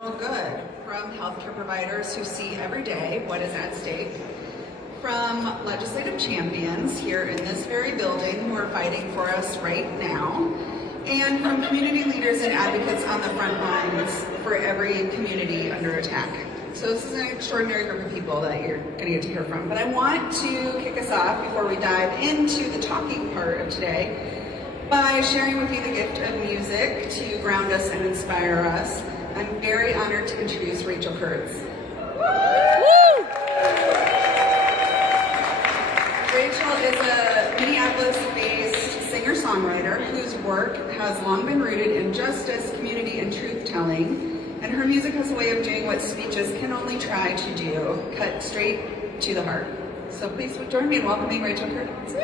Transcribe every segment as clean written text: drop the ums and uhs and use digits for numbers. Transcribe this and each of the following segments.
Well, good. From healthcare providers who see every day what is at stake, from legislative champions here in this very building who are fighting for us right now, and from community leaders and advocates on the front lines for every community under attack. So this is an extraordinary group of people that you're going to get to hear from. But I want to kick us off before we dive into the talking part of today by sharing with you the gift of music to ground us and inspire us. I'm very honored to introduce Rachel Kurtz. Rachel is a Minneapolis-based singer-songwriter whose work has long been rooted in justice, community, and truth-telling, and her music has a way of doing what speeches can only try to do, cut straight to the heart. So please join me in welcoming Rachel Kurtz.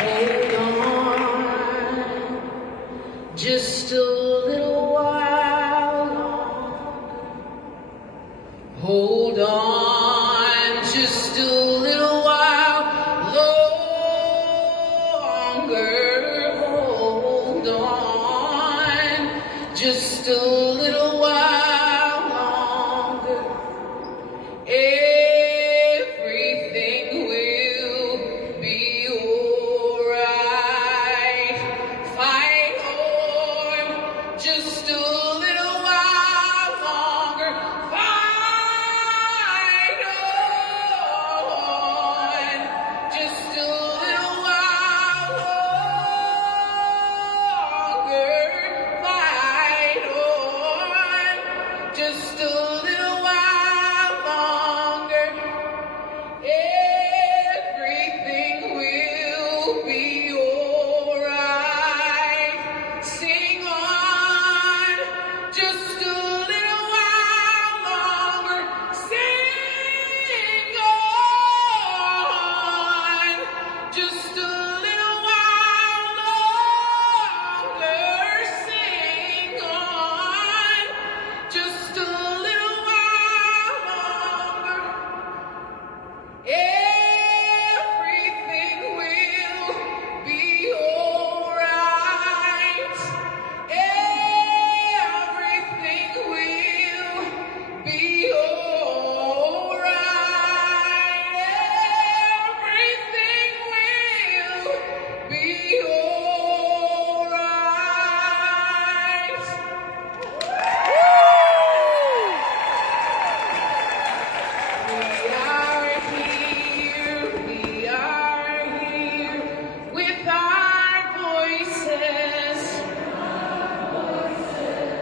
Hold on, just a little while longer. Hold on, just a little while longer. Hold on, just a little while longer. Everything will be alright. Fight on, just a little while longer. Fight on, just a little while longer. Fight on, just a little while longer. Everything will be alright. Sing on, just a little while longer. Sing on, just a little while longer. Sing on, just a little while longer. Everything will be alright. Everything will be alright. Everything will be alright. We are here with our voices.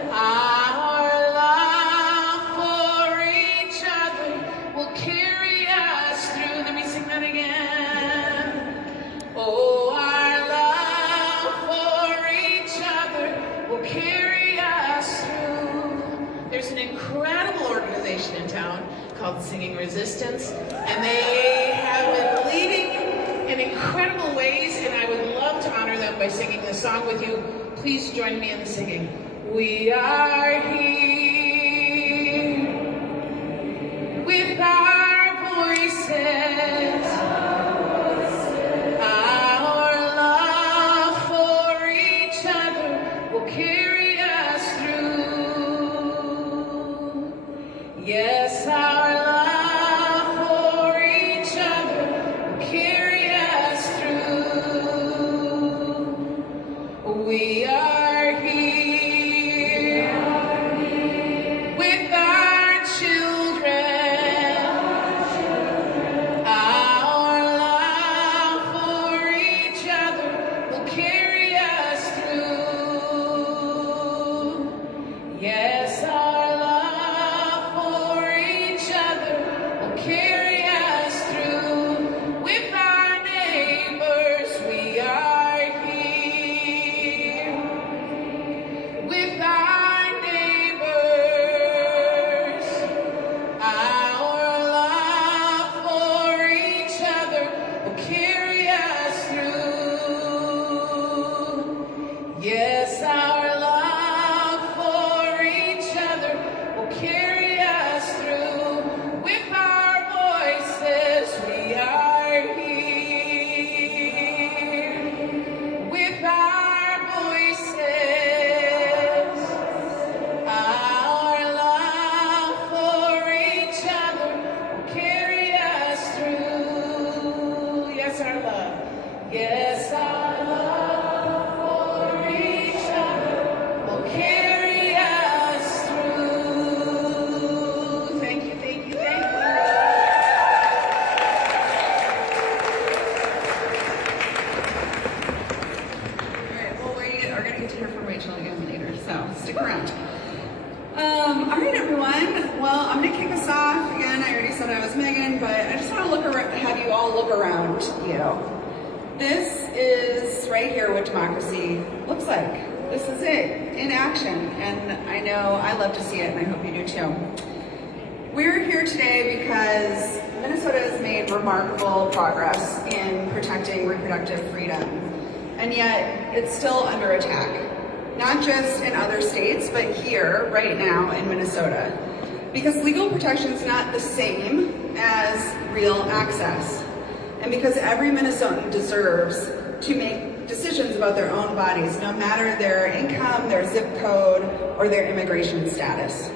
Our love for each other will carry us through. Let me sing that again. Oh, our love for each other will carry us through. There's an incredible organization in town called Singing Resistance, and they have been leading in incredible ways, and I would love to honor them by singing this song with you. Please join me in the singing. We are here with our voices. Our love for each other will carry us through. Yes, our love for each other will carry us through. We are here with our children. Our stick around. All right, everyone. Well, I'm going to kick us off. Again, I already said I was Megan, but I just want to have you all look around you. This is right here what democracy looks like. This is it in action, and I know I love to see it, and I hope you do too. We're here today because Minnesota has made remarkable progress in protecting reproductive freedom, and yet it's still under attack. Not just in other states, but here, right now in Minnesota. Because legal protection is not the same as real access. And because every Minnesotan deserves to make decisions about their own bodies, no matter their income, their zip code, or their immigration status.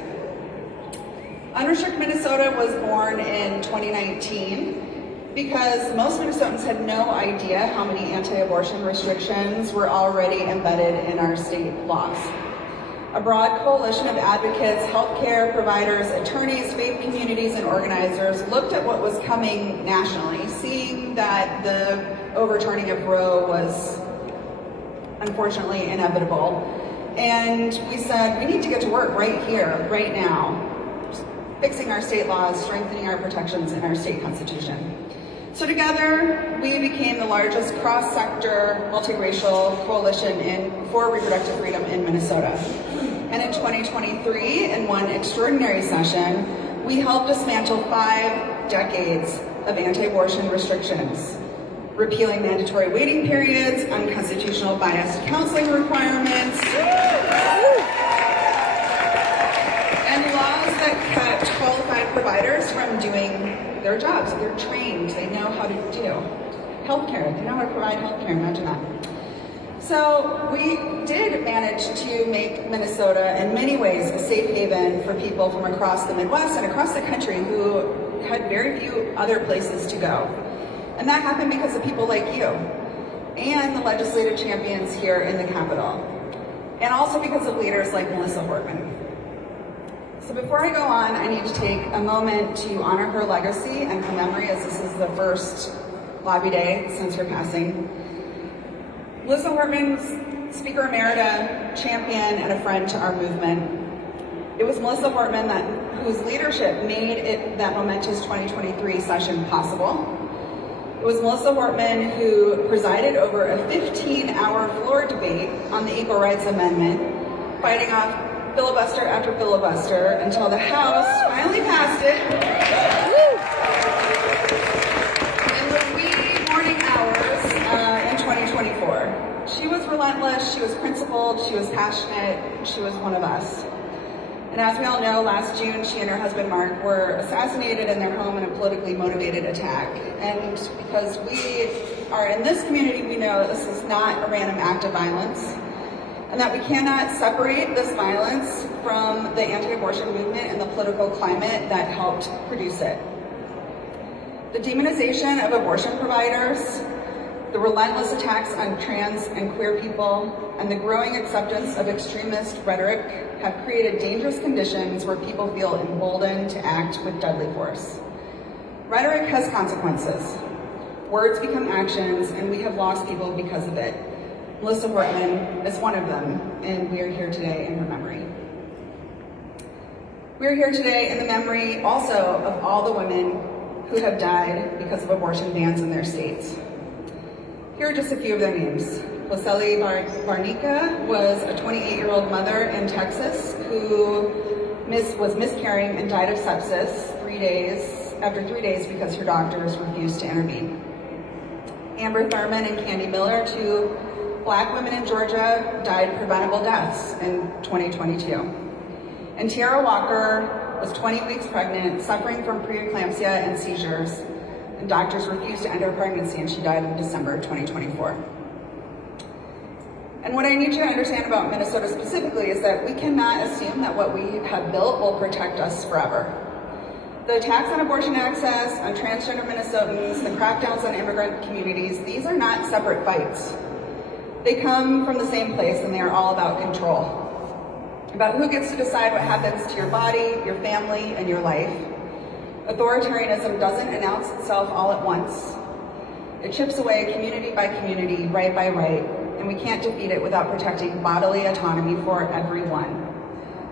Unrestrict Minnesota was born in 2019 because most Minnesotans had no idea how many anti-abortion restrictions were already embedded in our state laws. A broad coalition of advocates, healthcare providers, attorneys, faith communities, and organizers looked at what was coming nationally, seeing that the overturning of Roe was unfortunately inevitable. And we said, we need to get to work right here, right now, fixing our state laws, strengthening our protections in our state constitution. So together, we became the largest cross-sector, multiracial coalition for reproductive freedom in Minnesota. And in 2023, in one extraordinary session, we helped dismantle 5 decades of anti-abortion restrictions, repealing mandatory waiting periods, unconstitutional biased counseling requirements, and laws that kept qualified providers from doing their jobs. They're trained, they know how to do healthcare, they know how to provide healthcare, imagine that. So we did manage to make Minnesota in many ways a safe haven for people from across the Midwest and across the country who had very few other places to go. And that happened because of people like you and the legislative champions here in the Capitol. And also because of leaders like Melissa Hortman. So before I go on, I need to take a moment to honor her legacy and her memory, as this is the first lobby day since her passing. Melissa Hortman, Speaker Emerita, champion, and a friend to our movement. It was Melissa Hortman whose leadership made that momentous 2023 session possible. It was Melissa Hortman who presided over a 15-hour floor debate on the Equal Rights Amendment, fighting off filibuster after filibuster until the House finally passed it in the wee morning hours in 2024. She was relentless, she was principled, she was passionate, she was one of us. And as we all know, last June, she and her husband Mark were assassinated in their home in a politically motivated attack. And because we are in this community, we know that this is not a random act of violence, and that we cannot separate this violence from the anti-abortion movement and the political climate that helped produce it. The demonization of abortion providers, the relentless attacks on trans and queer people, and the growing acceptance of extremist rhetoric have created dangerous conditions where people feel emboldened to act with deadly force. Rhetoric has consequences. Words become actions, and we have lost people because of it. Melissa Hortman is one of them, and we are here today in her memory. We are here today in the memory also of all the women who have died because of abortion bans in their states. Here are just a few of their names. Placeli Barnica was a 28-year-old mother in Texas who was miscarrying and died of sepsis after 3 days because her doctors refused to intervene. Amber Thurman and Candy Miller, 2 Black women in Georgia, died preventable deaths in 2022. And Tiara Walker was 20 weeks pregnant, suffering from preeclampsia and seizures, and doctors refused to end her pregnancy, and she died in December 2024. And what I need you to understand about Minnesota specifically is that we cannot assume that what we have built will protect us forever. The attacks on abortion access, on transgender Minnesotans, the crackdowns on immigrant communities, these are not separate fights. They come from the same place, and they are all about control. About who gets to decide what happens to your body, your family, and your life. Authoritarianism doesn't announce itself all at once. It chips away community by community, right by right, and we can't defeat it without protecting bodily autonomy for everyone.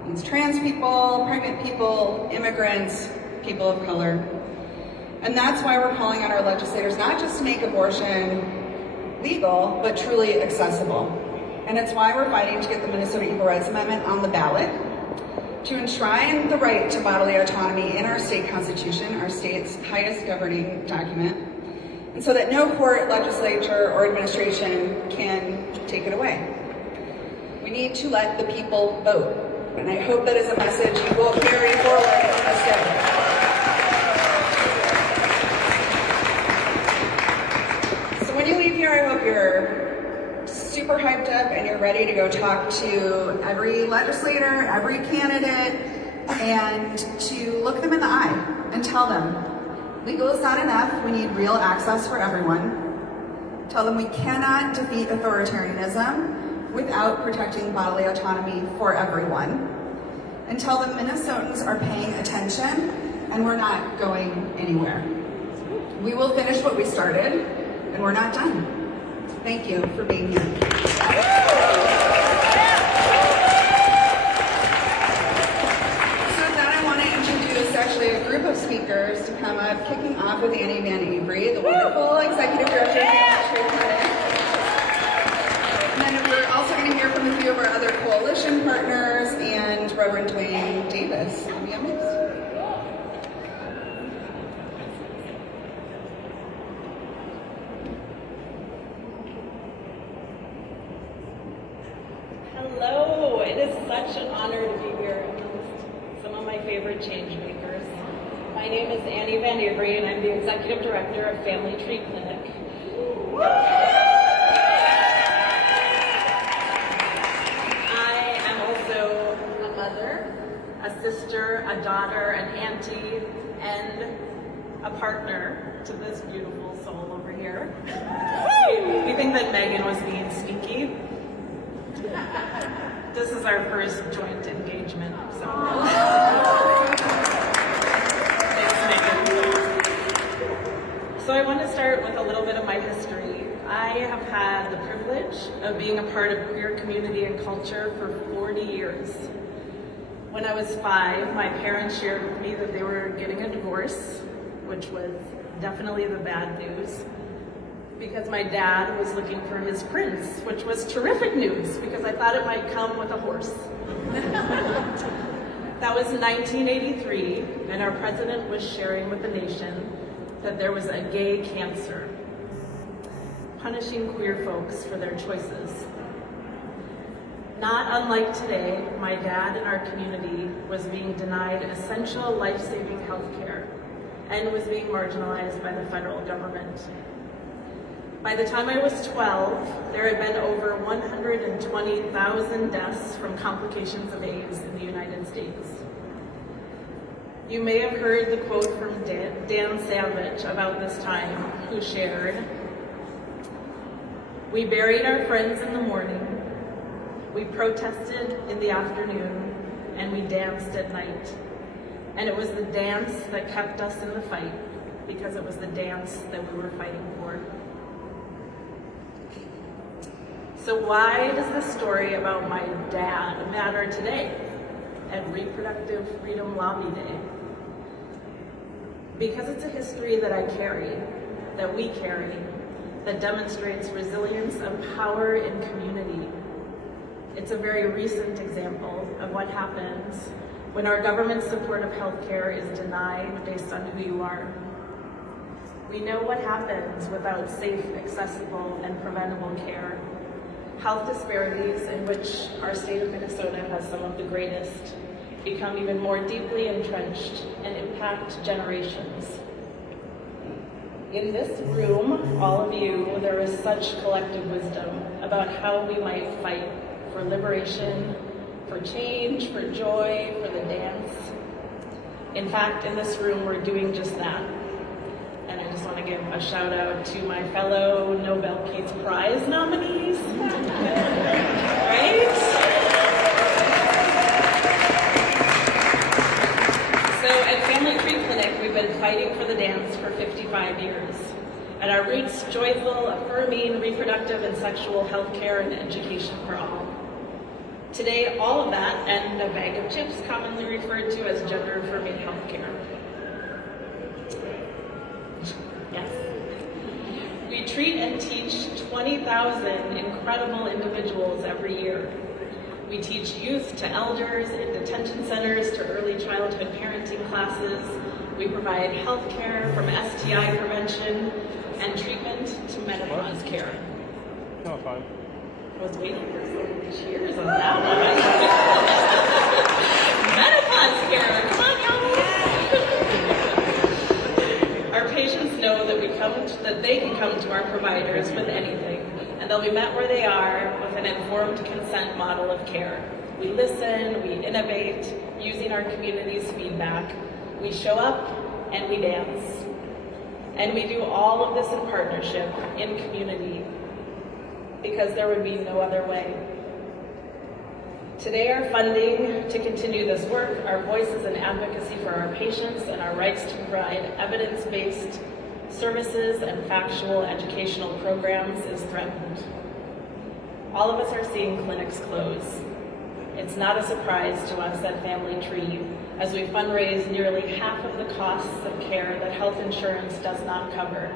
It means trans people, pregnant people, immigrants, people of color. And that's why we're calling on our legislators not just to make abortion legal, but truly accessible. And it's why we're fighting to get the Minnesota Equal Rights Amendment on the ballot, to enshrine the right to bodily autonomy in our state constitution, our state's highest governing document, and so that no court, legislature, or administration can take it away. We need to let the people vote, and I hope that is a message you will carry forward on this day. So when you leave here, I hope you're super hyped up and you're ready to go talk to every legislator, every candidate, and to look them in the eye and tell them, legal is not enough, we need real access for everyone. Tell them we cannot defeat authoritarianism without protecting bodily autonomy for everyone. And tell them Minnesotans are paying attention and we're not going anywhere. We will finish what we started, and we're not done. Thank you for being here. So with that, I want to introduce actually a group of speakers to come up, kicking off with Annie Van Avery, the wonderful Executive Director of the Unrestrict Clinic. And then we're also going to hear from a few of our other coalition partners and Reverend Dwayne Davis. Will be up next. Hello, it is such an honor to be here amongst some of my favorite change makers. My name is Annie Van Avery and I'm the Executive Director of Family Tree Clinic. I am also a mother, a sister, a daughter, an auntie, and a partner to this beautiful soul over here. We think that Megan was being sneaky. This is our first joint engagement, so. Thanks, Megan. So I want to start with a little bit of my history. I have had the privilege of being a part of queer community and culture for 40 years. When I was 5, my parents shared with me that they were getting a divorce, which was definitely the bad news, because my dad was looking for his prince, which was terrific news because I thought it might come with a horse. That was 1983, and our president was sharing with the nation that there was a gay cancer, punishing queer folks for their choices. Not unlike today, my dad in our community was being denied essential life-saving health care and was being marginalized by the federal government. By the time I was 12, there had been over 120,000 deaths from complications of AIDS in the United States. You may have heard the quote from Dan Savage about this time, who shared, "We buried our friends in the morning, we protested in the afternoon, and we danced at night. And it was the dance that kept us in the fight, because it was the dance that we were fighting for." So why does this story about my dad matter today at Reproductive Freedom Lobby Day? Because it's a history that I carry, that we carry, that demonstrates resilience and power in community. It's a very recent example of what happens when our government support of healthcare is denied based on who you are. We know what happens without safe, accessible, and preventable care. Health disparities, in which our state of Minnesota has some of the greatest, become even more deeply entrenched and impact generations. In this room, all of you, there is such collective wisdom about how we might fight for liberation, for change, for joy, for the dance. In fact, in this room, we're doing just that. And I just want to give a shout out to my fellow Nobel Peace Prize nominees. Right? So at Family Tree Clinic, we've been fighting for the dance for 55 years. At our roots, joyful, affirming, reproductive, and sexual health care and education for all. Today, all of that and a bag of chips, commonly referred to as gender-affirming health care. Yes. We treat and teach 20,000 incredible individuals every year. We teach youth to elders in detention centers to early childhood parenting classes. We provide health care from STI prevention and treatment to menopause care. No, fine. I was waiting for some cheers on that one. Menopause care, come on, y'all. Our patients know that that they can come to our providers with anything, and they'll be met where they are with an informed consent model of care. We listen, we innovate, using our community's feedback. We show up and we dance. And we do all of this in partnership, in community, because there would be no other way. Today, our funding to continue this work, our voices and advocacy for our patients, and our rights to provide evidence-based services and factual educational programs is threatened. All of us are seeing clinics close. It's not a surprise to us at Family Tree, as we fundraise nearly half of the costs of care that health insurance does not cover.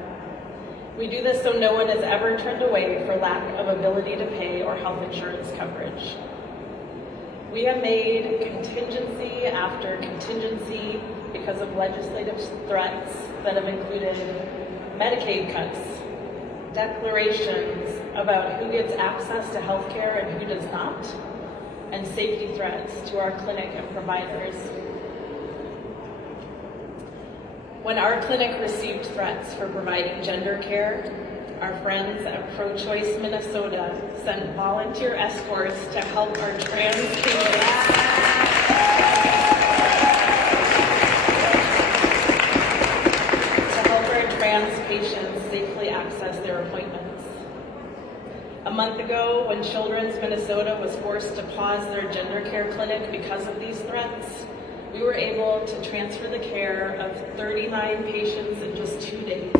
We do this so no one is ever turned away for lack of ability to pay or health insurance coverage. We have made contingency after contingency because of legislative threats that have included Medicaid cuts, declarations about who gets access to health care and who does not, and safety threats to our clinic and providers. When our clinic received threats for providing gender care, our friends at Pro-Choice Minnesota sent volunteer escorts to help our trans patients safely access their appointments. A month ago, when Children's Minnesota was forced to pause their gender care clinic because of these threats, we were able to transfer the care of 39 patients in just 2 days.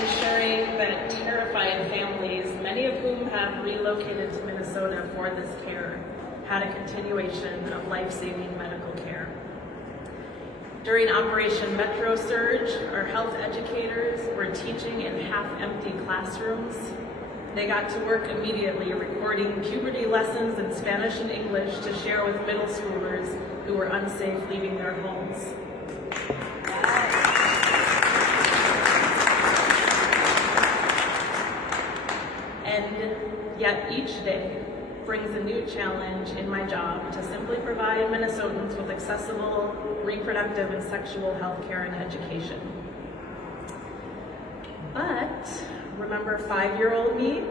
Ensuring that terrified families, many of whom have relocated to Minnesota for this care, had a continuation of life-saving medical care. During Operation Metro Surge, our health educators were teaching in half-empty classrooms. They got to work immediately recording puberty lessons in Spanish and English to share with middle schoolers who were unsafe leaving their homes. And yet each day brings a new challenge in my job to simply provide Minnesotans with accessible reproductive and sexual health care and education. But remember 5-year-old me?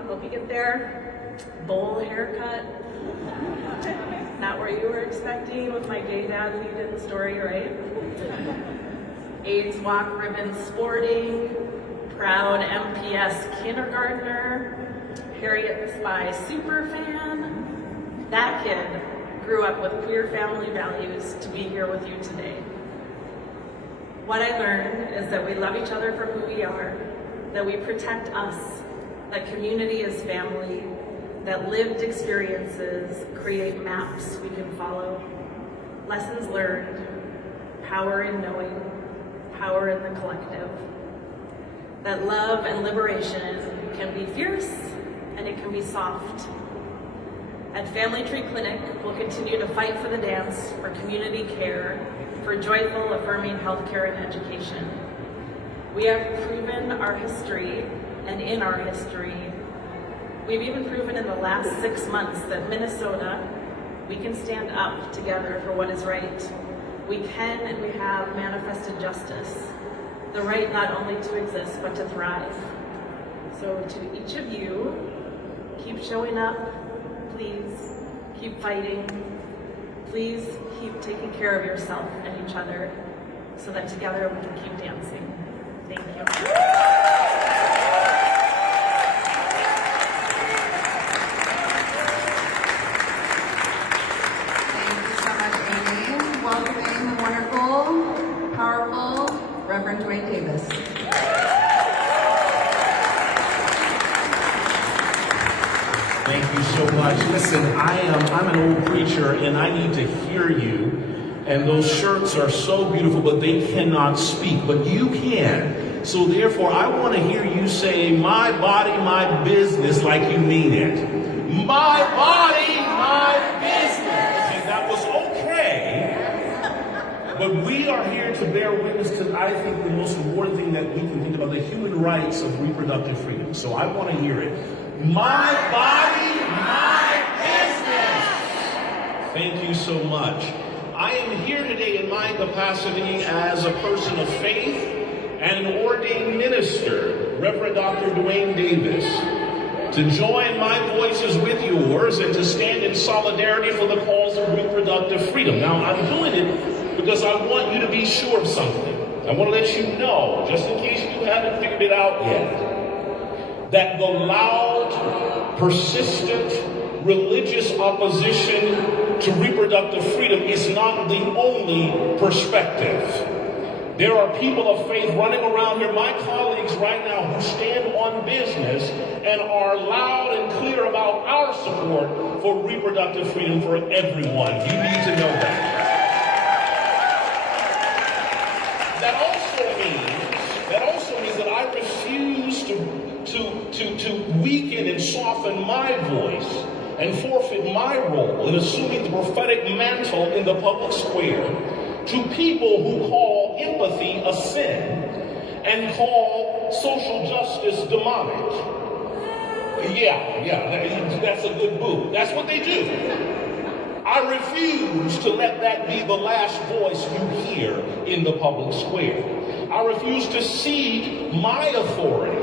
I hope you get there. Bowl haircut. Not what you were expecting with my gay dad lead in the story, right? AIDS walk ribbon sporting, proud MPS kindergartner, Harriet the Spy superfan. That kid grew up with queer family values to be here with you today. What I learned is that we love each other for who we are, that we protect us, that community is family, that lived experiences create maps we can follow, lessons learned, power in knowing, power in the collective, that love and liberation can be fierce and it can be soft. At Family Tree Clinic, we'll continue to fight for the dance, for community care, for joyful, affirming healthcare and education. We have proven our history, and in our history, we've even proven in the last 6 months that Minnesota, we can stand up together for what is right. We can and we have manifested justice, the right not only to exist, but to thrive. So to each of you, keep showing up, please keep fighting, please keep taking care of yourself and each other so that together we can keep dancing. Thank you. Thank you so much, so much. Listen, I'm an old preacher and I need to hear you. And those shirts are so beautiful, but they cannot speak, but you can. So therefore, I want to hear you say, my body, my business, like you mean it. My body, my business. And that was okay. But we are here to bear witness to, I think, the most important thing that we can think about, the human rights of reproductive freedom. So I want to hear it. My body, my business. Thank you so much. I am here today in my capacity as a person of faith and an ordained minister, Reverend Dr. Dwayne Davis, to join my voices with yours and to stand in solidarity for the cause of reproductive freedom. Now, I'm doing it because I want you to be sure of something. I want to let you know, just in case you haven't figured it out yet, that the loud, persistent, religious opposition to reproductive freedom is not the only perspective. There are people of faith running around here, my colleagues right now, who stand on business and are loud and clear about our support for reproductive freedom for everyone. You need to know that. That also means that I refuse to weaken and soften my voice and forfeit my role in assuming the prophetic mantle in the public square to people who call empathy a sin and call social justice demonic. Yeah, that's a good move. That's what they do. I refuse to let that be the last voice you hear in the public square. I refuse to cede my authority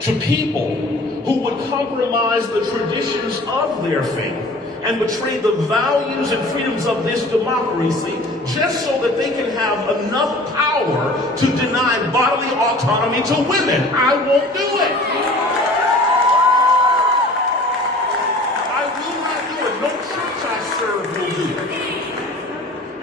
to people who would compromise the traditions of their faith and betray the values and freedoms of this democracy just so that they can have enough power to deny bodily autonomy to women. I won't do it. I will not do it. No church I serve will do it.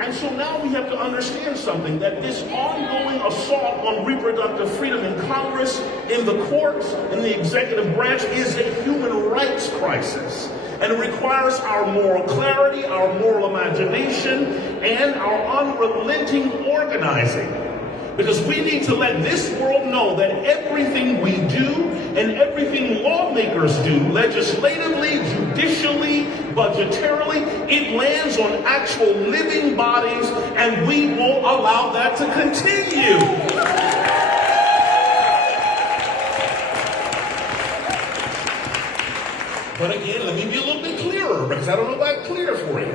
And so now we have to understand something, that this ongoing assault on reproductive freedom in Congress, in the courts, in the executive branch is a human rights crisis. And it requires our moral clarity, our moral imagination, and our unrelenting organizing. Because we need to let this world know that everything we do and everything lawmakers do, legislatively, judicially, budgetarily, it lands on actual living bodies, and we won't allow that to continue. But again, let me be a little bit clearer, because I don't know if I'm clear for you.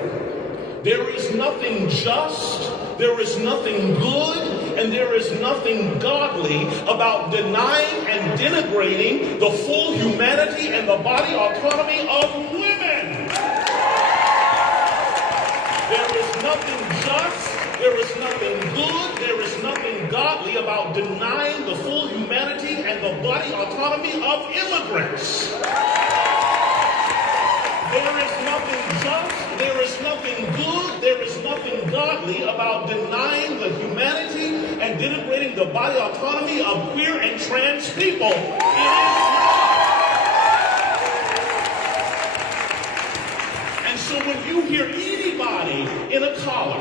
There is nothing just, there is nothing good, and there is nothing godly about denying and denigrating the full humanity and the body autonomy of women. There is nothing just, there is nothing good, there is nothing godly about denying the full humanity and the body autonomy of immigrants. There is nothing just, there is nothing good, there is nothing godly about denying the humanity and denigrating the body autonomy of queer and trans people. It is not. And so when you hear anybody in a collar,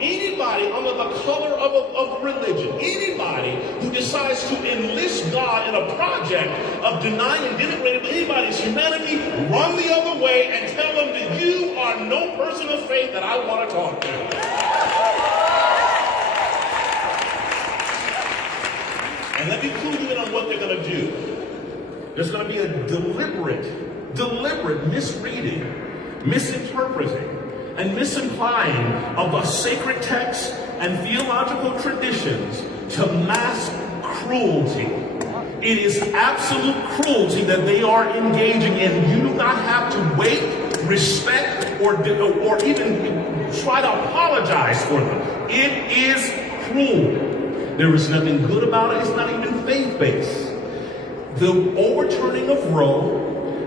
anybody under the color of religion, anybody who decides to enlist God in a project of denying and denigrating anybody's humanity, run the other way and tell them that you are no person of faith that I want to talk to. And let me clue you in on what they're going to do. There's going to be a deliberate misreading, misinterpreting, and misimplying of the sacred texts and theological traditions to mask cruelty. It is absolute cruelty that they are engaging in. You do not have to wait, respect, or even try to apologize for them. It is cruel. There is nothing good about it. It's not even faith-based. The overturning of Roe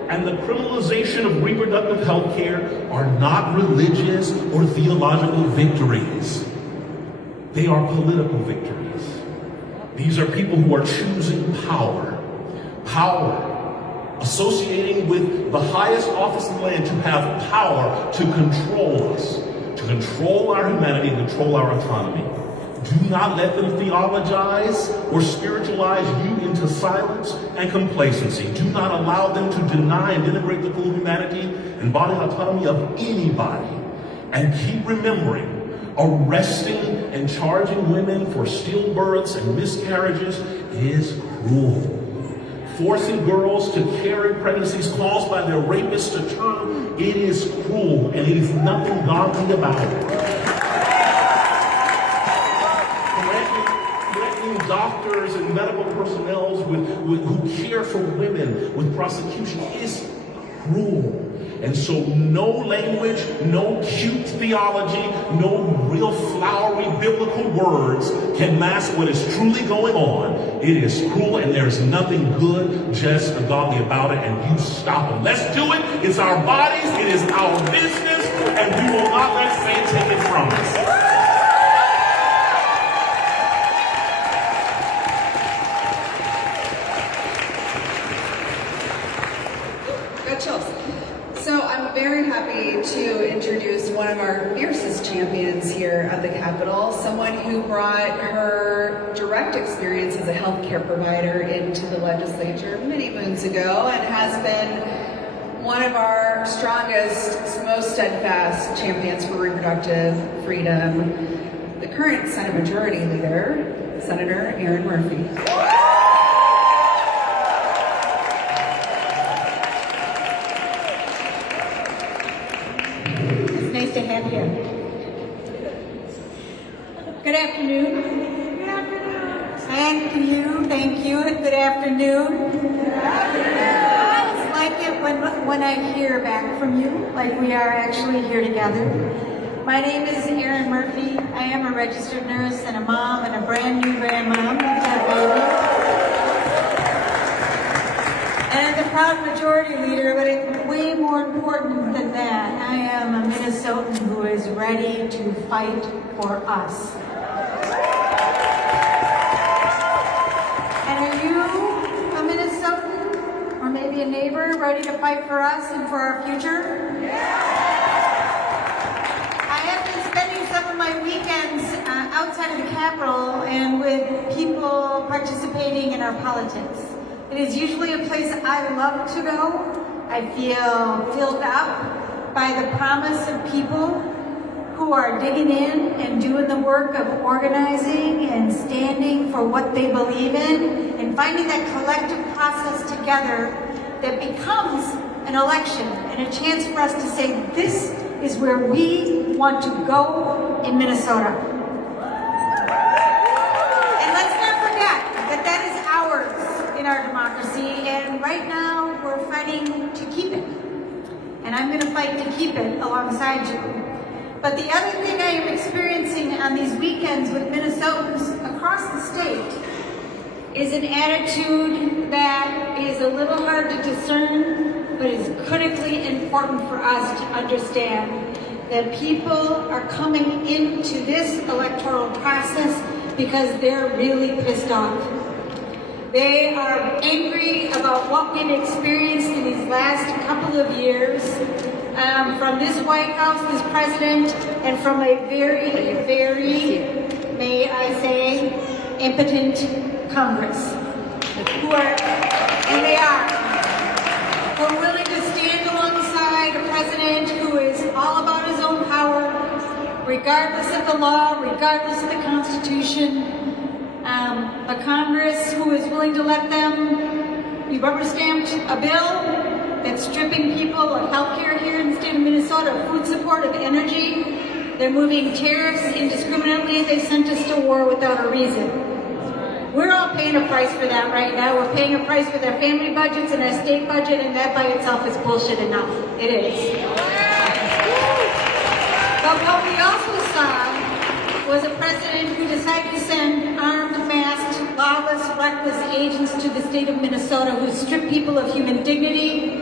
and the criminalization of reproductive health care are not religious or theological victories. They are political victories. These are people who are choosing power. Power associating with the highest office in the land to have power to control us, to control our humanity and control our autonomy. Do not let them theologize or spiritualize you into silence and complacency. Do not allow them to deny and denigrate the full humanity and bodily autonomy of anybody. And keep remembering, arresting and charging women for stillbirths and miscarriages is cruel. Forcing girls to carry pregnancies caused by their rapists to term, it is cruel, and it is nothing godly about it. Threatening doctors and medical personnel who care for women with prosecution is cruel. And so no language, no cute theology, no real flowery biblical words can mask what is truly going on. It is cruel and there's nothing good, just or godly about it, and you stop it. Let's do it. It's our bodies, it is our business, and we will not let Satan take it from us. So I'm very happy to introduce one of our fiercest champions here at the Capitol, someone who brought her direct experience as a healthcare provider into the legislature many moons ago and has been one of our strongest, most steadfast champions for reproductive freedom, the current Senate Majority Leader, Senator Erin Murphy. To have you. Good afternoon. Good afternoon. Thank you. Good afternoon. Good afternoon. It's like it when I hear back from you, like we are actually here together. My name is Erin Murphy. I am a registered nurse and a mom and a brand new grandmom with that baby. And I'm the proud majority leader, but it's way more important than that. I am a Minnesotan who is ready to fight for us. And are you a Minnesotan or maybe a neighbor ready to fight for us and for our future? I have been spending some of my weekends outside of the Capitol and with people participating in our politics. It is usually a place I love to go. I feel filled up by the promise of people who are digging in and doing the work of organizing and standing for what they believe in and finding that collective process together that becomes an election and a chance for us to say, this is where we want to go in Minnesota. And let's not forget that that is ours in our democracy, and right now we're fighting to keep it. And I'm going to fight to keep it alongside you. But the other thing I am experiencing on these weekends with Minnesotans across the state is an attitude that is a little hard to discern, but is critically important for us to understand that people are coming into this electoral process because they're really pissed off. They are angry about what we've experienced in these last couple of years from this White House, this president, and from a very, very, may I say, impotent Congress, who are willing to stand alongside a president who is all about his own power, regardless of the law, regardless of the Constitution. A Congress who is willing to let them, you rubber-stamped a bill that's stripping people of health care here in the state of Minnesota, of food support, of energy. They're moving tariffs indiscriminately. They sent us to war without a reason. We're all paying a price for that right now. We're paying a price with our family budgets and our state budget, and that by itself is bullshit enough. It is. But what we also saw was a president who decided to send armed, masked, lawless, reckless agents to the state of Minnesota who stripped people of human dignity,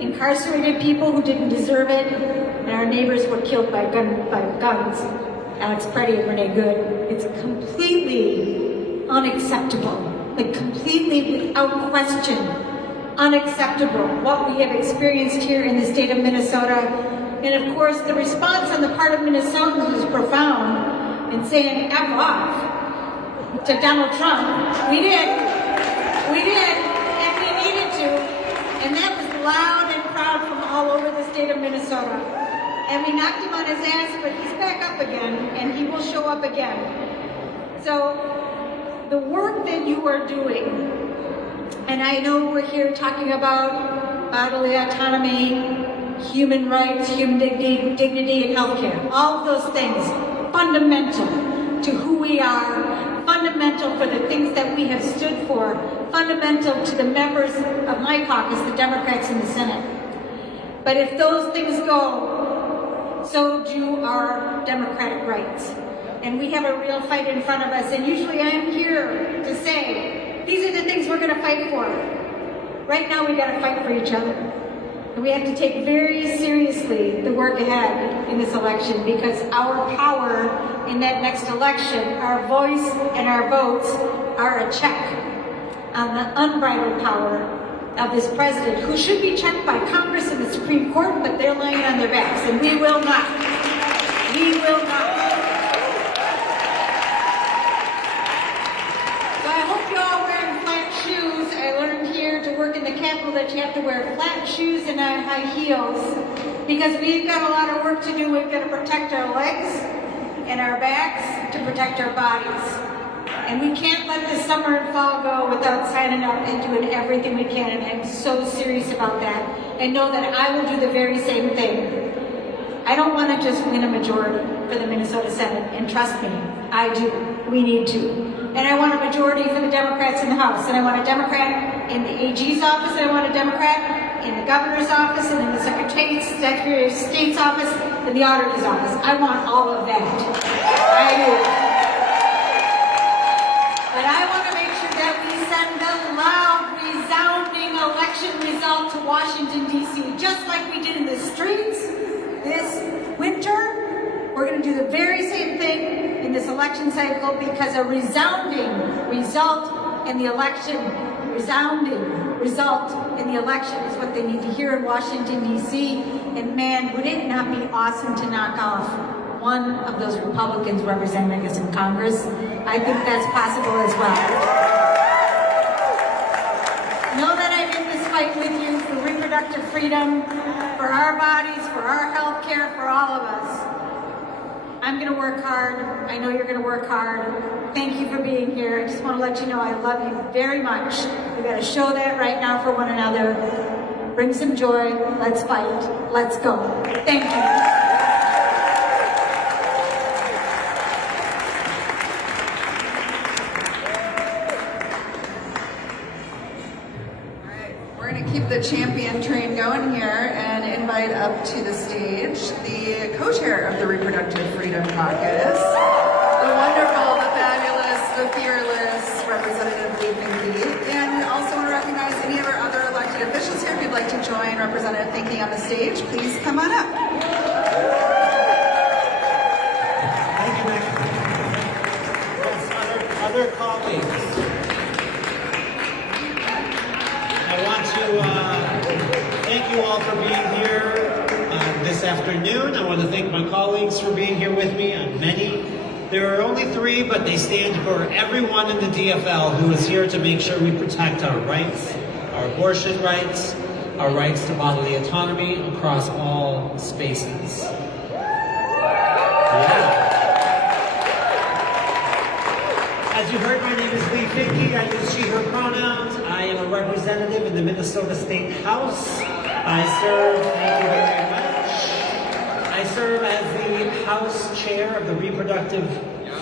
incarcerated people who didn't deserve it, and our neighbors were killed by guns. Alex Preddy and Renee Good. It's completely unacceptable, like completely without question unacceptable, what we have experienced here in the state of Minnesota. And of course, the response on the part of Minnesotans was profound in saying F off to Donald Trump. We did, and we needed to. And that was loud and proud from all over the state of Minnesota. And we knocked him on his ass, but he's back up again, and he will show up again. So the work that you are doing, and I know we're here talking about bodily autonomy, human rights, human dignity, and healthcare. All of those things, fundamental to who we are, fundamental for the things that we have stood for, fundamental to the members of my caucus, the Democrats in the Senate. But if those things go, so do our democratic rights. And we have a real fight in front of us, and usually I am here to say, these are the things we're going to fight for. Right now we got to fight for each other. And we have to take very seriously the work ahead in this election, because our power in that next election, our voice and our votes are a check on the unbridled power of this president, who should be checked by Congress and the Supreme Court, but they're lying on their backs, and we will not. We will not. So I hope you're all wearing flat shoes. I learned here to work in the Capitol that you have to wear flat shoes and high heels, because we've got a lot of work to do. We've got to protect our legs and our backs to protect our bodies. And we can't let this summer and fall go without signing up and doing everything we can. And I'm so serious about that. And know that I will do the very same thing. I don't want to just win a majority for the Minnesota Senate. And trust me, I do. We need to. And I want a majority for the Democrats in the House. And I want a Democrat in the AG's office. And I want a Democrat in the governor's office. And in the Secretary of State's office. And the auditor's office. I want all of that. I do. But I want to make sure that we send the loud, resounding election result to Washington, D.C., just like we did in the streets this winter. We're going to do the very same thing in this election cycle, because a resounding result in the election, resounding result in the election is what they need to hear in Washington, D.C. And man, would it not be awesome to knock off one of those Republicans representing us in Congress? I think that's possible as well. Know that I'm in this fight with you for reproductive freedom, for our bodies, for our health care, for all of us. I'm going to work hard. I know you're going to work hard. Thank you for being here. I just want to let you know I love you very much. We've got to show that right now for one another. Bring some joy. Let's fight. Let's go. Thank you. Keep the champion train going here and invite up to the stage the co-chair of the Reproductive Freedom Caucus, the wonderful, the fabulous, the fearless Representative Lee Finke. And we also want to recognize any of our other elected officials here. If you'd like to join Representative Finke on the stage, please come on up. Thank you, Nick. Yes, other colleagues. I want to thank you all for being here this afternoon. I want to thank my colleagues for being here with me on many. There are only 3, but they stand for everyone in the DFL who is here to make sure we protect our rights, our abortion rights, our rights to bodily autonomy across all spaces. Yeah. As you heard, my name is Lee Finke. I use she, her pronouns. I am a representative in the Minnesota State House. I serve, thank you very much. I serve as the House Chair of the Reproductive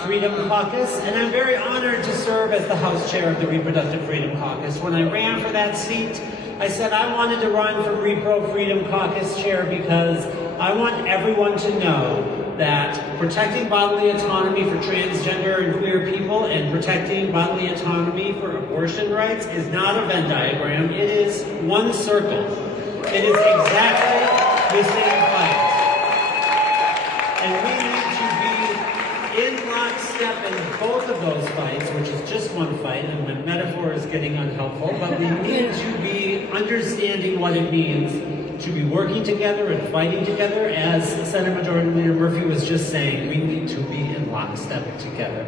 Freedom Caucus, and I'm very honored to serve as the House Chair of the Reproductive Freedom Caucus. When I ran for that seat, I said I wanted to run for Repro Freedom Caucus Chair because I want everyone to know that protecting bodily autonomy for transgender and queer people and protecting bodily autonomy for abortion rights is not a Venn diagram. It is one circle. It is exactly the same fight. And we need to be in lockstep in both of those fights, which is just one fight, and the metaphor is getting unhelpful, but we need to be understanding what it means to be working together and fighting together. As Senate Majority Leader Murphy was just saying, we need to be in lockstep together.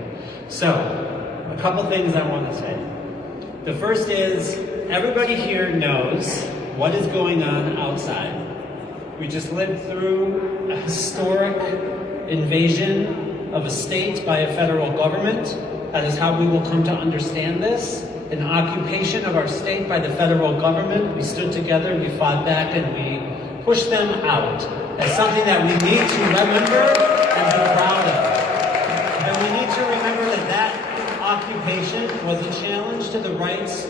So, a couple things I want to say. The first is, everybody here knows what is going on outside. We just lived through a historic invasion of a state by a federal government. That is how we will come to understand this. An occupation of our state by the federal government. We stood together, we fought back, and we pushed them out. As something that we need to remember and be proud of. And we need to remember that that occupation was a challenge to the rights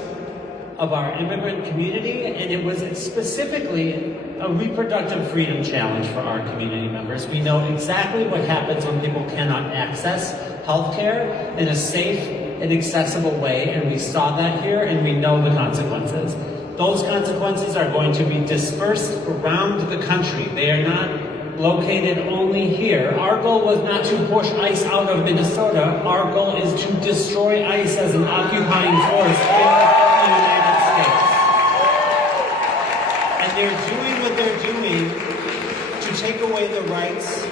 of our immigrant community, and it was specifically a reproductive freedom challenge for our community members. We know exactly what happens when people cannot access healthcare in a safe and accessible way, and we saw that here, and we know the consequences. Those consequences are going to be dispersed around the country. They are not located only here. Our goal was not to push ICE out of Minnesota. Our goal is to destroy ICE as an occupying force in the United States. And they're doing what they're doing to take away the rights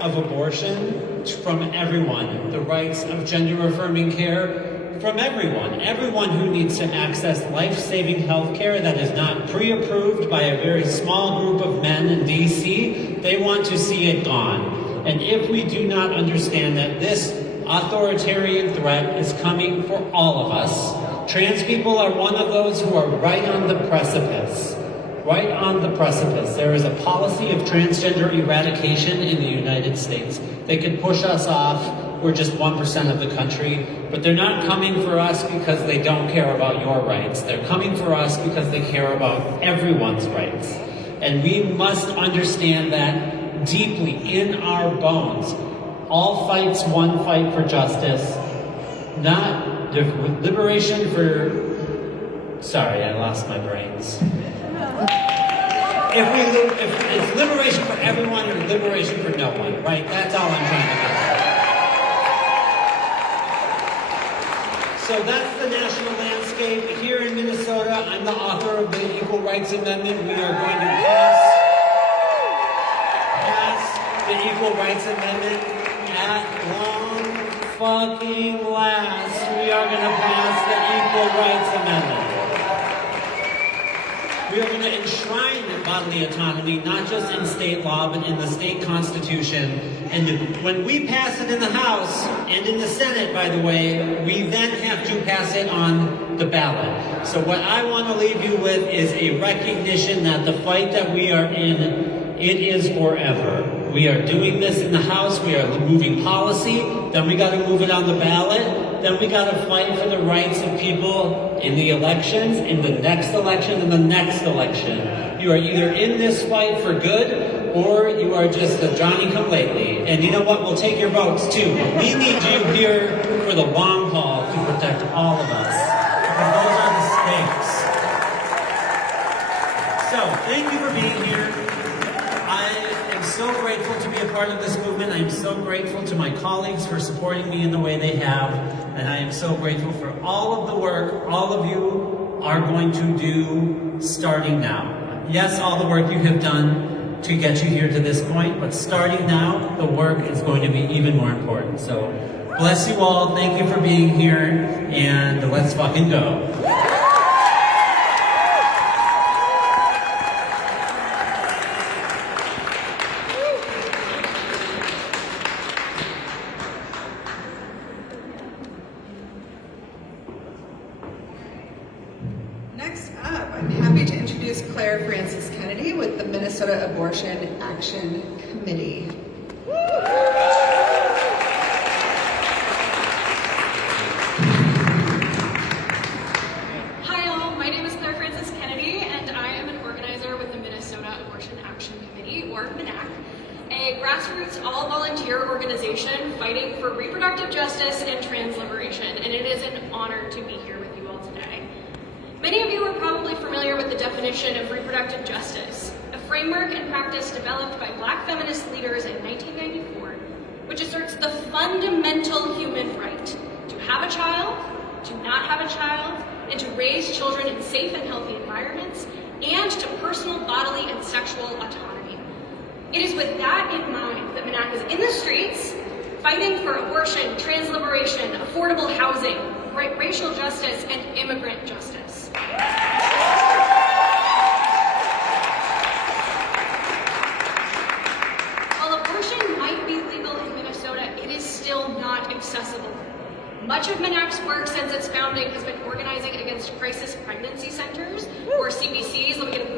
of abortion from everyone, the rights of gender-affirming care from everyone who needs to access life-saving health care that is not pre-approved by a very small group of men in DC. They want to see it gone. And if we do not understand that this authoritarian threat is coming for all of us, trans people are one of those who are right on the precipice. Right on the precipice. There is a policy of transgender eradication in the United States. They could push us off. We're just 1% of the country, but they're not coming for us because they don't care about your rights. They're coming for us because they care about everyone's rights. And we must understand that deeply in our bones. All fights, one fight for justice, not liberation for, sorry, I lost my brains. If it's liberation for everyone or liberation for no one, right? That's all I'm trying to do. So that's the national landscape. Here in Minnesota, I'm the author of the Equal Rights Amendment. We are going to pass the Equal Rights Amendment at long fucking last. We are going to pass the Equal Rights Amendment. We are going to enshrine bodily autonomy, not just in state law, but in the state constitution. And when we pass it in the House and in the Senate, by the way, we then have to pass it on the ballot. So what I want to leave you with is a recognition that the fight that we are in, it is forever. We are doing this in the House, we are moving policy, then we got to move it on the ballot, then we got to fight for the rights of people in the elections, in the next election, and the next election. You are either in this fight for good, or you are just a Johnny-come-lately. And you know what? We'll take your votes too. But we need you here for the long haul to protect all of us. Because those are the stakes. So, thank you for being here. I am so grateful to be a part of this movement. I am so grateful to my colleagues for supporting me in the way they have. And I am so grateful for all of the work all of you are going to do starting now. Yes, all the work you have done to get you here to this point, but starting now, the work is going to be even more important. So, bless you all. Thank you for being here, and let's fucking go. Next up, I'm happy to introduce Claire Francis Kennedy with the Minnesota Abortion Action Committee. Hi all, my name is Claire Francis Kennedy and I am an organizer with the Minnesota Abortion Action Committee, or MAAC, a grassroots all-volunteer organization fighting for reproductive justice and trans liberation, and it is an honor to be here with you all today. Many of you are probably familiar with the definition of reproductive justice, a framework and practice developed by Black feminist leaders in 1994 which asserts the fundamental human right to have a child, to not have a child, and to raise children in safe and healthy environments, and to personal bodily and sexual autonomy. It is with that in mind that MNAC is in the streets, fighting for abortion, trans liberation, affordable housing, racial justice, and immigrant justice. While abortion might be legal in Minnesota, it is still not accessible. Much of MNAC's work since its founding has been organizing against crisis pregnancy centers, or CPCs, let me get a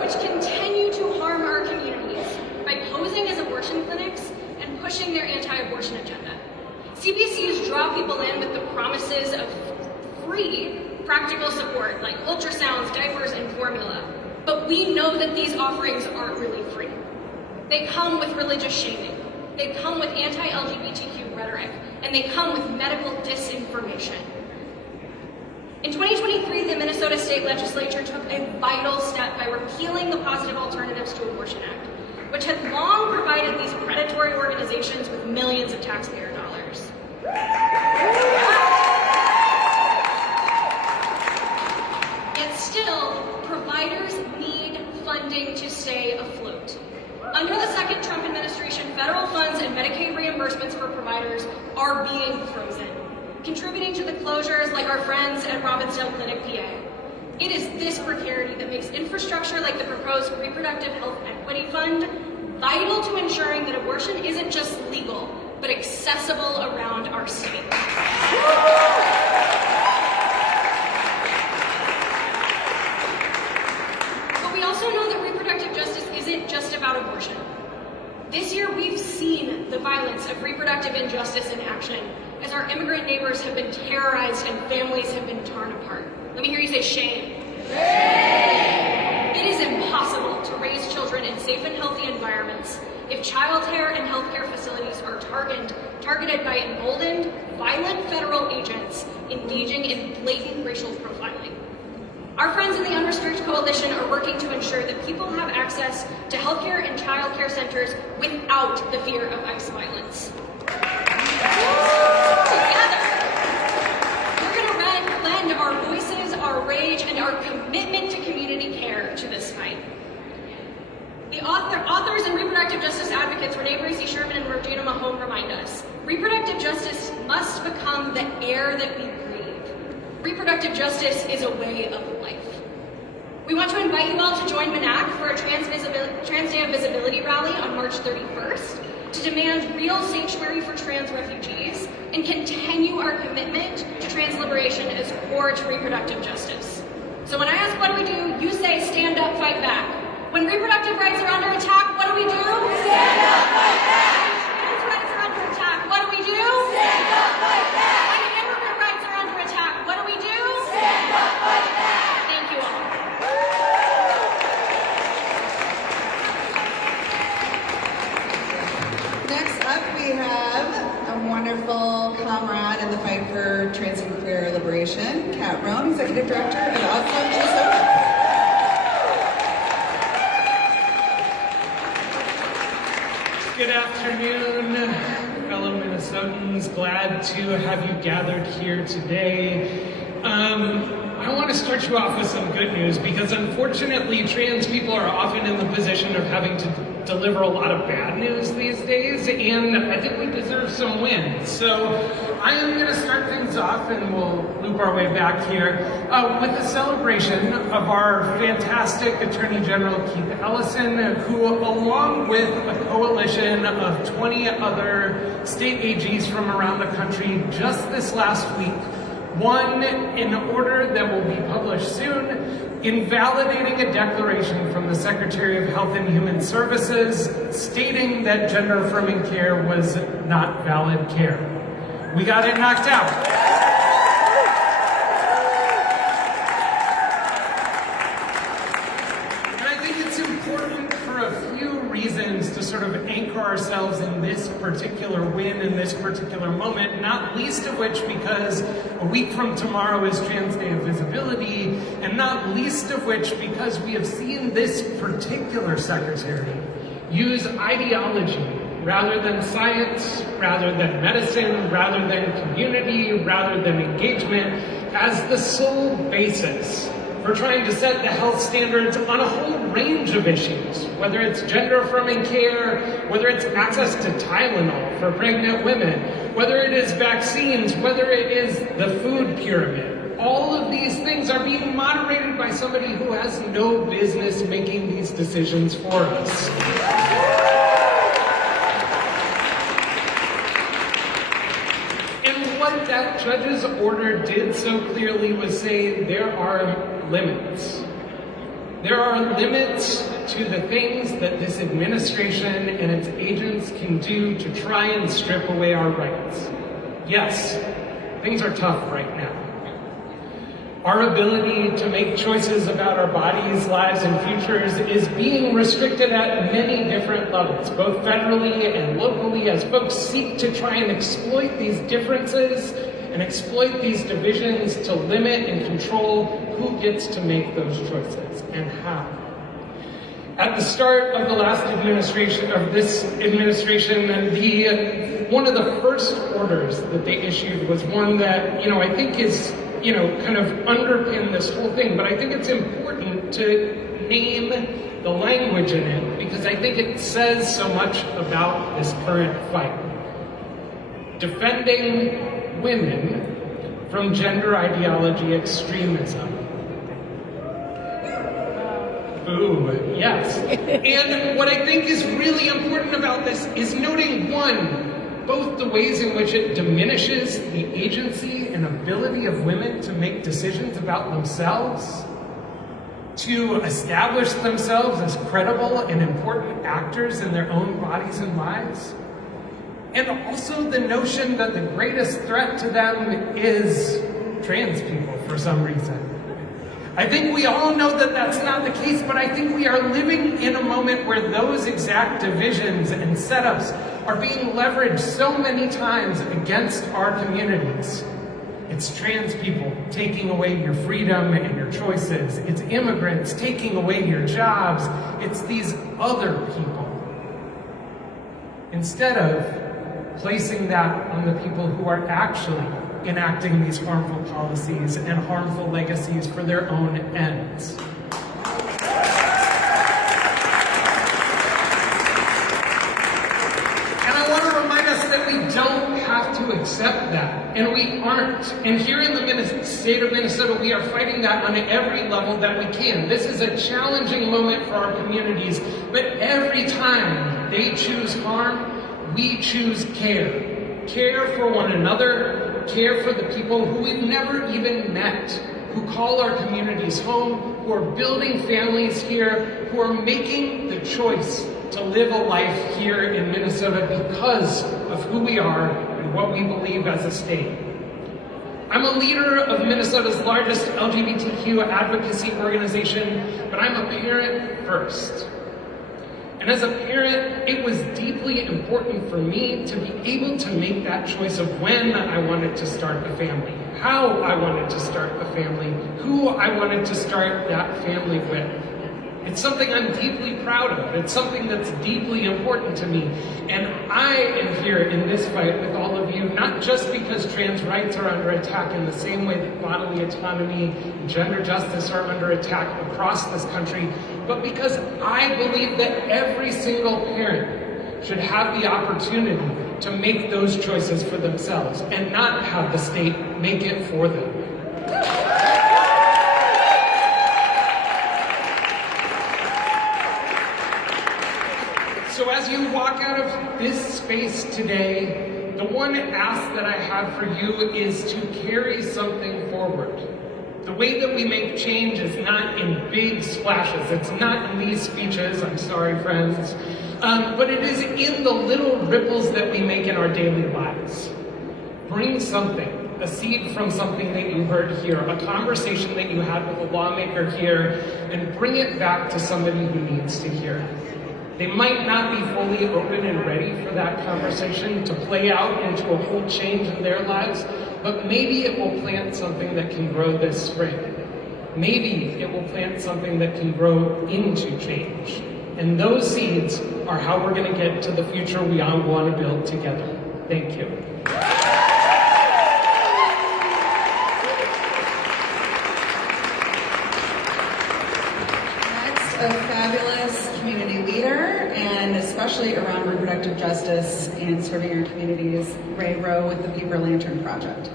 which continue to harm our communities by posing as abortion clinics and pushing their anti-abortion agenda. CPCs draw people in with the promises of free practical support like ultrasounds, diapers, and formula. But we know that these offerings aren't really free. They come with religious shaming. They come with anti-LGBTQ rhetoric, and they come with medical disinformation. In 2023, the Minnesota State Legislature took a vital step by repealing the Positive Alternatives to Abortion Act, which had long provided these predatory organizations with millions of taxpayer dollars. Yet still, providers need funding to stay afloat. Under the second Trump administration, federal funds and Medicaid reimbursements for providers are being frozen, contributing to the closures like our friends at Robbinsdale Clinic, PA. It is this precarity that makes infrastructure like the proposed Reproductive Health Equity Fund vital to ensuring that abortion isn't just legal, but accessible around our state. But we also know that reproductive justice isn't just about abortion. This year, we've seen the violence of reproductive injustice in action as our immigrant neighbors have been terrorized and families have been torn apart. Let me hear you say shame. Shame! It is impossible to raise children in safe and healthy environments if childcare and healthcare facilities are targeted by emboldened, violent federal agents engaging in blatant racial profiling. Our friends in the Unrestrict Coalition are working to ensure that people have access to healthcare and childcare centers without the fear of ICE violence. Together, we're going to lend our voices, our rage, and our commitment to community care to this fight. The authors and reproductive justice advocates Renee Bracey Sherman and Regina Mahone remind us, reproductive justice must become the air that we breathe. Reproductive justice is a way of life. We want to invite you all to join MNAC for a Trans Day of Visibility rally on March 31st to demand real sanctuary for trans refugees and continue our commitment to trans liberation as core to reproductive justice. So when I ask what do we do, you say stand up, fight back. When reproductive rights are under attack, what do we do? Stand up, fight back. Trans rights are under attack, what do we do? Stand up, fight back. When immigrant rights are under attack, what do we do? Stand up, fight back. Thank you all. Next up, we have a wonderful comrade in the fight for trans and queer liberation, Kat Roan, Executive Director of Oslo, Minnesota. Good afternoon, fellow Minnesotans. Glad to have you gathered here today. I want to start you off with some good news because unfortunately trans people are often in the position of having to deliver a lot of bad news these days, and I think we deserve some wins. So I am going to start things off, and we'll loop our way back here, with the celebration of our fantastic Attorney General Keith Ellison, who, along with a coalition of 20 other state AGs from around the country just this last week, won an order that will be published soon, invalidating a declaration from the Secretary of Health and Human Services stating that gender-affirming care was not valid care. We got it knocked out. And I think it's important for a few reasons to sort of anchor ourselves in this particular win, in this particular moment, not least of which because a week from tomorrow is Trans Day of Visibility, and not least of which because we have seen this particular secretary use ideology rather than science, rather than medicine, rather than community, rather than engagement as the sole basis for trying to set the health standards on a whole range of issues, whether it's gender-affirming care, whether it's access to Tylenol for pregnant women, whether it is vaccines, whether it is the food pyramid. All of these things are being moderated by somebody who has no business making these decisions for us. And what that judge's order did so clearly was say there are limits. There are limits to the things that this administration and its agents can do to try and strip away our rights. Yes, things are tough right now. Our ability to make choices about our bodies, lives, and futures is being restricted at many different levels, both federally and locally, as folks seek to try and exploit these differences and exploit these divisions to limit and control who gets to make those choices and how. At the start of the last administration, of this administration, one of the first orders that they issued was one that, I think is, kind of underpin this whole thing, but I think it's important to name the language in it because I think it says so much about this current fight. Defending women from gender ideology extremism. Ooh, yes. And what I think is really important about this is noting, one, both the ways in which it diminishes the agency and ability of women to make decisions about themselves, to establish themselves as credible and important actors in their own bodies and lives, and also the notion that the greatest threat to them is trans people for some reason. I think we all know that that's not the case, but I think we are living in a moment where those exact divisions and setups are being leveraged so many times against our communities. It's trans people taking away your freedom and your choices. It's immigrants taking away your jobs. It's these other people. Instead of placing that on the people who are actually enacting these harmful policies and harmful legacies for their own ends. And I want to remind us that we don't have to accept that, and we aren't. And here in the state of Minnesota, we are fighting that on every level that we can. This is a challenging moment for our communities, but every time they choose harm, we choose care. Care for one another, care for the people who we've never even met, who call our communities home, who are building families here, who are making the choice to live a life here in Minnesota because of who we are and what we believe as a state. I'm a leader of Minnesota's largest LGBTQ advocacy organization, but I'm a parent first. And as a parent, it was deeply important for me to be able to make that choice of when I wanted to start a family, how I wanted to start a family, who I wanted to start that family with. It's something I'm deeply proud of. It's something that's deeply important to me. And I am here in this fight with all of you, not just because trans rights are under attack in the same way that bodily autonomy and gender justice are under attack across this country, but because I believe that every single parent should have the opportunity to make those choices for themselves and not have the state make it for them. So as you walk out of this space today, the one ask that I have for you is to carry something forward. The way that we make change is not in big splashes. It's not in these speeches, I'm sorry friends, but it is in the little ripples that we make in our daily lives. Bring something, a seed from something that you heard here, a conversation that you had with a lawmaker here, and bring it back to somebody who needs to hear it. They might not be fully open and ready for that conversation to play out into a whole change in their lives, but maybe it will plant something that can grow this spring. Maybe it will plant something that can grow into change. And those seeds are how we're going to get to the future we all want to build together. Thank you. Next, a fabulous community leader, and especially around reproductive justice and serving our communities, Ray Rowe with the Paper Lantern Project.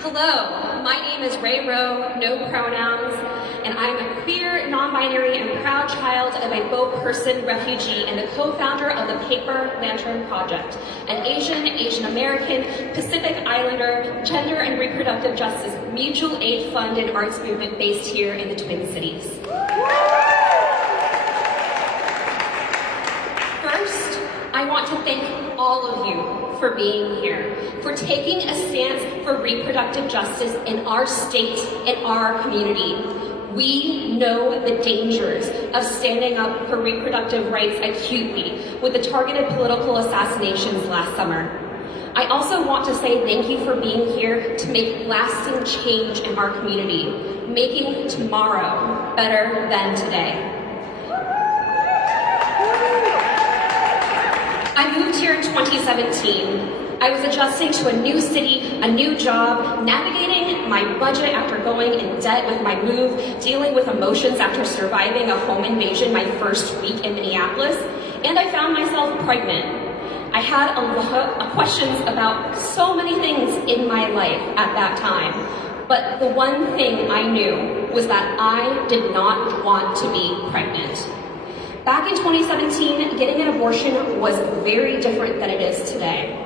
Hello, my name is Ray Rowe, no pronouns, and I'm a queer, non-binary, and proud child of a Bow person refugee and the co-founder of the Paper Lantern Project, an Asian American, Pacific Islander, gender and reproductive justice mutual aid fund and arts movement based here in the Twin Cities. First, I want to thank all of you for being here, for taking a stance for reproductive justice in our state, in our community. We know the dangers of standing up for reproductive rights acutely with the targeted political assassinations last summer. I also want to say thank you for being here to make lasting change in our community, making tomorrow better than today. I moved here in 2017. I was adjusting to a new city, a new job, navigating my budget after going in debt with my move, dealing with emotions after surviving a home invasion my first week in Minneapolis, and I found myself pregnant. I had a lot of questions about so many things in my life at that time, but the one thing I knew was that I did not want to be pregnant. Back in 2017, getting an abortion was very different than it is today.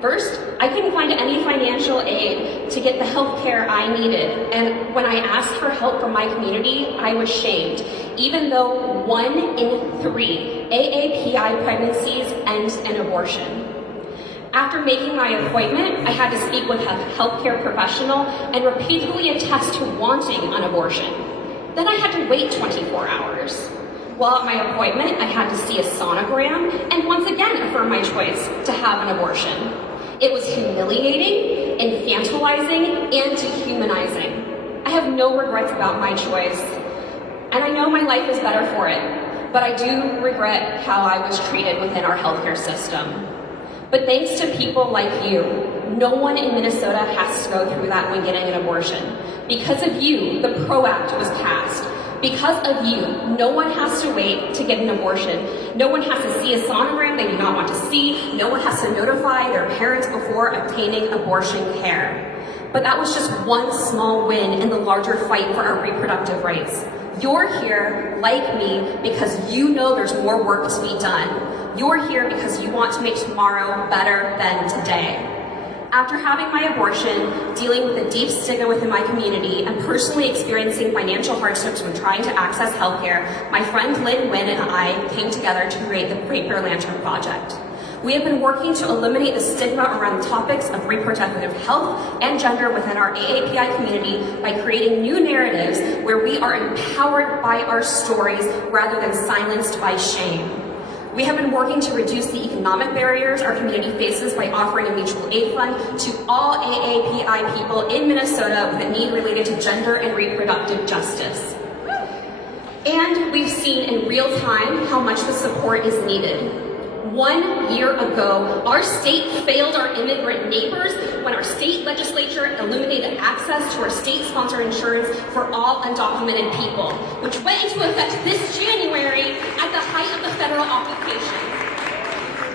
First, I couldn't find any financial aid to get the health care I needed, and when I asked for help from my community, I was shamed, even though 1 in 3 AAPI pregnancies end in abortion. After making my appointment, I had to speak with a healthcare professional and repeatedly attest to wanting an abortion. Then I had to wait 24 hours. While at my appointment, I had to see a sonogram and once again affirm my choice to have an abortion. It was humiliating, infantilizing, and dehumanizing. I have no regrets about my choice, and I know my life is better for it, but I do regret how I was treated within our healthcare system. But thanks to people like you, no one in Minnesota has to go through that when getting an abortion. Because of you, the PRO Act was passed. Because of you, no one has to wait to get an abortion. No one has to see a sonogram they do not want to see. No one has to notify their parents before obtaining abortion care. But that was just one small win in the larger fight for our reproductive rights. You're here, like me, because you know there's more work to be done. You're here because you want to make tomorrow better than today. After having my abortion, dealing with a deep stigma within my community, and personally experiencing financial hardships when trying to access healthcare, my friend Lynn Wynn and I came together to create the Paper Lantern Project. We have been working to eliminate the stigma around the topics of reproductive health and gender within our AAPI community by creating new narratives where we are empowered by our stories rather than silenced by shame. We have been working to reduce the economic barriers our community faces by offering a mutual aid fund to all AAPI people in Minnesota with a need related to gender and reproductive justice. And we've seen in real time how much the support is needed. 1 year ago, our state failed our immigrant neighbors when our state legislature eliminated access to our state-sponsored insurance for all undocumented people, which went into effect this January at the height of the federal occupation.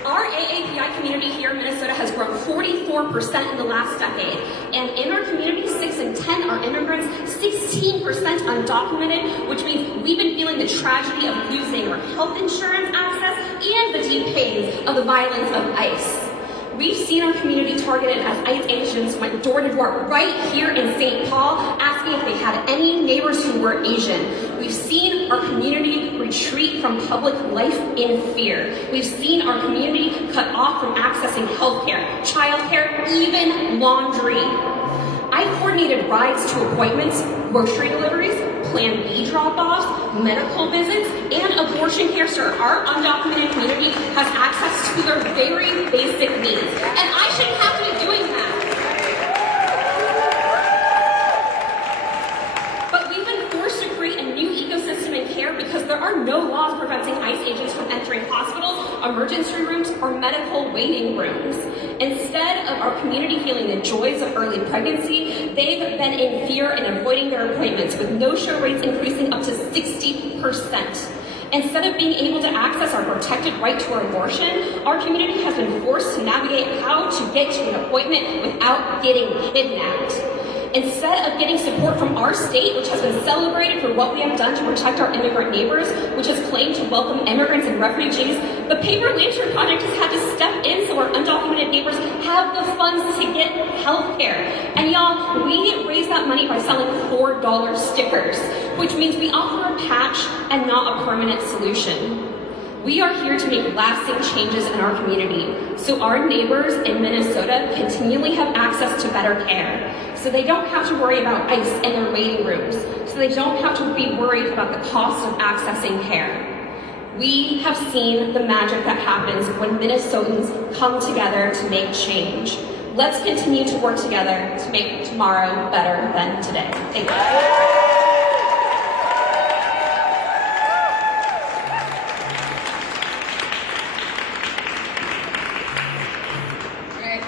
Our AAPI community here in Minnesota has grown 44% in the last decade, and in our community, 6 in 10 are immigrants, 16% undocumented, which means we've been feeling the tragedy of losing our health insurance access and the deep pains of the violence of ICE. We've seen our community targeted as ICE agents went door to door right here in St. Paul, asking if they had any neighbors who were Asian. We've seen our community retreat from public life in fear. We've seen our community cut off from accessing healthcare, childcare, even laundry. I coordinated rides to appointments, grocery deliveries, Plan B drop-offs, medical visits, and abortion care so our undocumented community has access to their very basic needs. And I shouldn't have to be doing that. rooms. Instead of our community feeling the joys of early pregnancy, they've been in fear and avoiding their appointments, with no-show rates increasing up to 60%. Instead of being able to access our protected right to abortion, our community has been forced to navigate how to get to an appointment without getting kidnapped. Instead of getting support from our state, which has been celebrated for what we have done to protect our immigrant neighbors, which has claimed to welcome immigrants and refugees, the Paper Lantern Project has had to step in so our undocumented neighbors have the funds to get health care. And y'all, we raise that money by selling $4 stickers, which means we offer a patch and not a permanent solution. We are here to make lasting changes in our community, so our neighbors in Minnesota continually have access to better care, so they don't have to worry about ICE in their waiting rooms, so they don't have to be worried about the cost of accessing care. We have seen the magic that happens when Minnesotans come together to make change. Let's continue to work together to make tomorrow better than today. Thank you.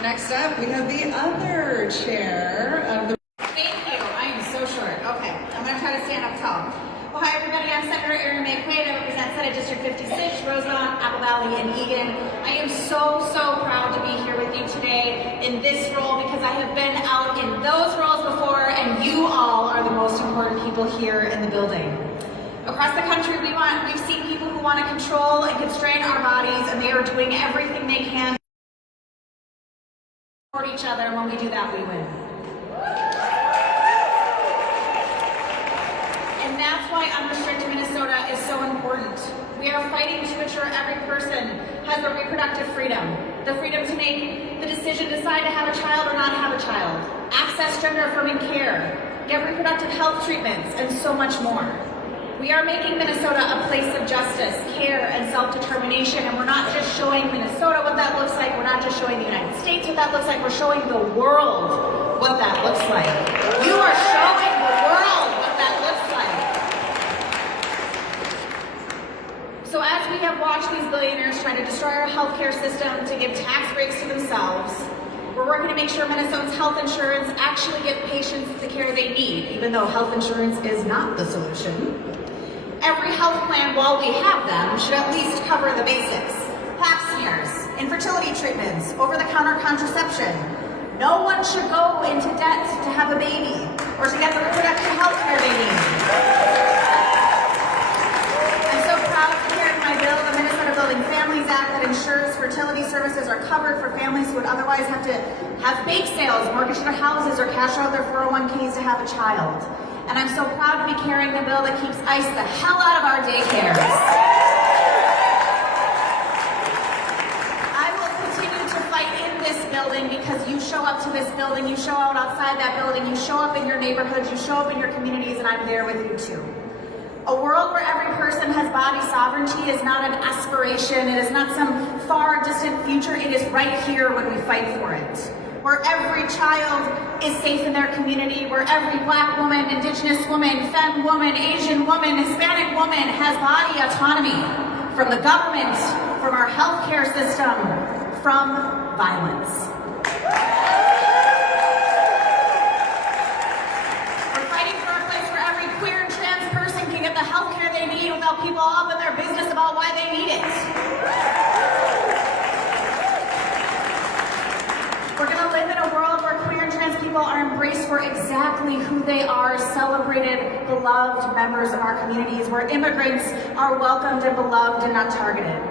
Next up, we have the other chair of the... Thank you. I am so short. Okay, I'm going to try to stand up tall. Well, hi everybody. I'm Senator Erin May Quaid. I represent Senate District 56, Rosemont, Apple Valley, and Eagan. I am so proud to be here with you today in this role because I have been out in those roles before, and you all are the most important people here in the building. Across the country, we've seen people who want to control and constrain our bodies, and they are doing everything they can support each other, and when we do that, we win. And that's why Unrestrict Minnesota is so important. We are fighting to ensure every person has the reproductive freedom, the freedom to make the decision to decide to have a child or not have a child, access gender-affirming care, get reproductive health treatments, and so much more. We are making Minnesota a place of justice, care, and self-determination, and we're not just showing Minnesota what that looks like, we're not just showing the United States what that looks like, we're showing the world what that looks like. You are showing the world what that looks like. So as we have watched these billionaires try to destroy our healthcare system to give tax breaks to themselves, we're working to make sure Minnesotans' health insurance actually get patients the care they need, even though health insurance is not the solution. Every health plan, while we have them, should at least cover the basics. Pap smears, infertility treatments, over-the-counter contraception. No one should go into debt to have a baby or to get the reproductive health care they need. I'm so proud to carry my bill, the Minnesota Building Families Act, that ensures fertility services are covered for families who would otherwise have to have bake sales, mortgage their houses, or cash out their 401ks to have a child. And I'm so proud to be carrying the bill that keeps ICE the hell out of our daycares. I will continue to fight in this building because you show up to this building, you show out outside that building, you show up in your neighborhoods, you show up in your communities, and I'm there with you too. A world where every person has body sovereignty is not an aspiration, it is not some far distant future, it is right here when we fight for it. Where every child is safe in their community, where every Black woman, Indigenous woman, femme woman, Asian woman, Hispanic woman has body autonomy from the government, from our healthcare system, from violence. We're fighting for a place where every queer and trans person can get the healthcare they need without people all up in their business about why they need it. We're going to live in a world where queer and trans people are embraced for exactly who they are, celebrated, beloved members of our communities, where immigrants are welcomed and beloved and not targeted.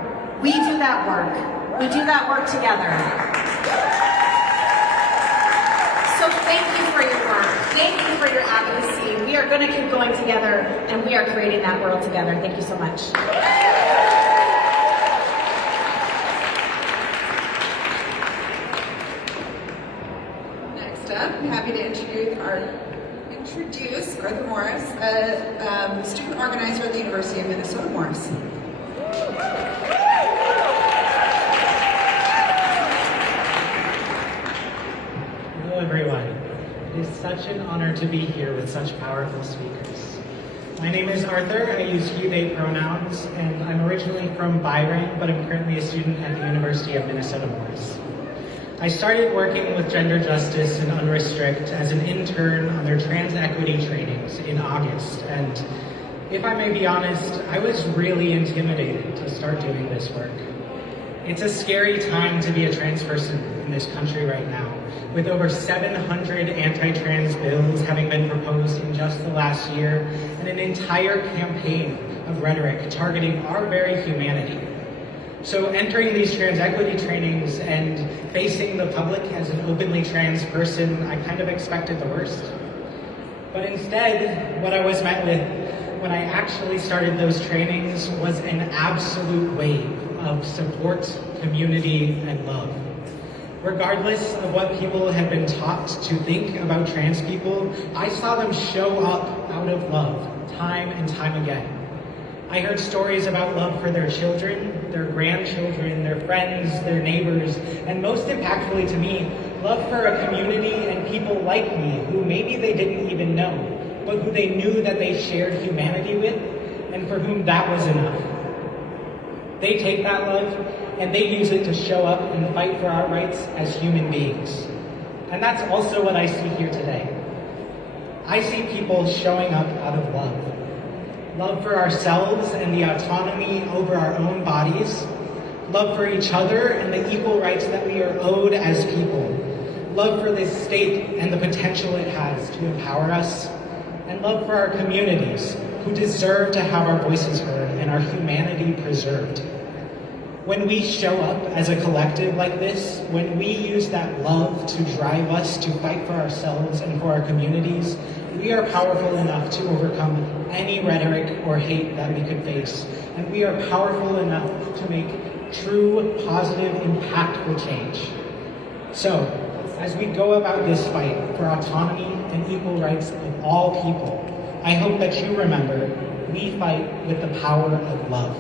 We do that work. We do that work together. So thank you for your work. Thank you for your advocacy. We are going to keep going together, and we are creating that world together. Thank you so much. I'm happy to introduce Arthur Morris, a student organizer at the University of Minnesota Morris. Hello everyone. It is such an honor to be here with such powerful speakers. My name is Arthur. I use he, they pronouns, and I'm originally from Byron, but I'm currently a student at the University of Minnesota Morris. I started working with gender justice and Unrestrict as an intern on their trans equity trainings in August, and if I may be honest, I was really intimidated to start doing this work. It's a scary time to be a trans person in this country right now, with over 700 anti-trans bills having been proposed in just the last year, and an entire campaign of rhetoric targeting our very humanity. So entering these trans equity trainings and facing the public as an openly trans person, I kind of expected the worst. But instead, what I was met with when I actually started those trainings was an absolute wave of support, community, and love. Regardless of what people have been taught to think about trans people, I saw them show up out of love, time and time again. I heard stories about love for their children, their grandchildren, their friends, their neighbors, and most impactfully to me, love for a community and people like me who maybe they didn't even know, but who they knew that they shared humanity with, and for whom that was enough. They take that love and they use it to show up and fight for our rights as human beings. And that's also what I see here today. I see people showing up out of love. Love for ourselves and the autonomy over our own bodies. Love for each other and the equal rights that we are owed as people. Love for this state and the potential it has to empower us. And love for our communities, who deserve to have our voices heard and our humanity preserved. When we show up as a collective like this, when we use that love to drive us to fight for ourselves and for our communities, we are powerful enough to overcome any rhetoric or hate that we could face. And we are powerful enough to make true, positive, impactful change. So, as we go about this fight for autonomy and equal rights of all people, I hope that you remember, we fight with the power of love.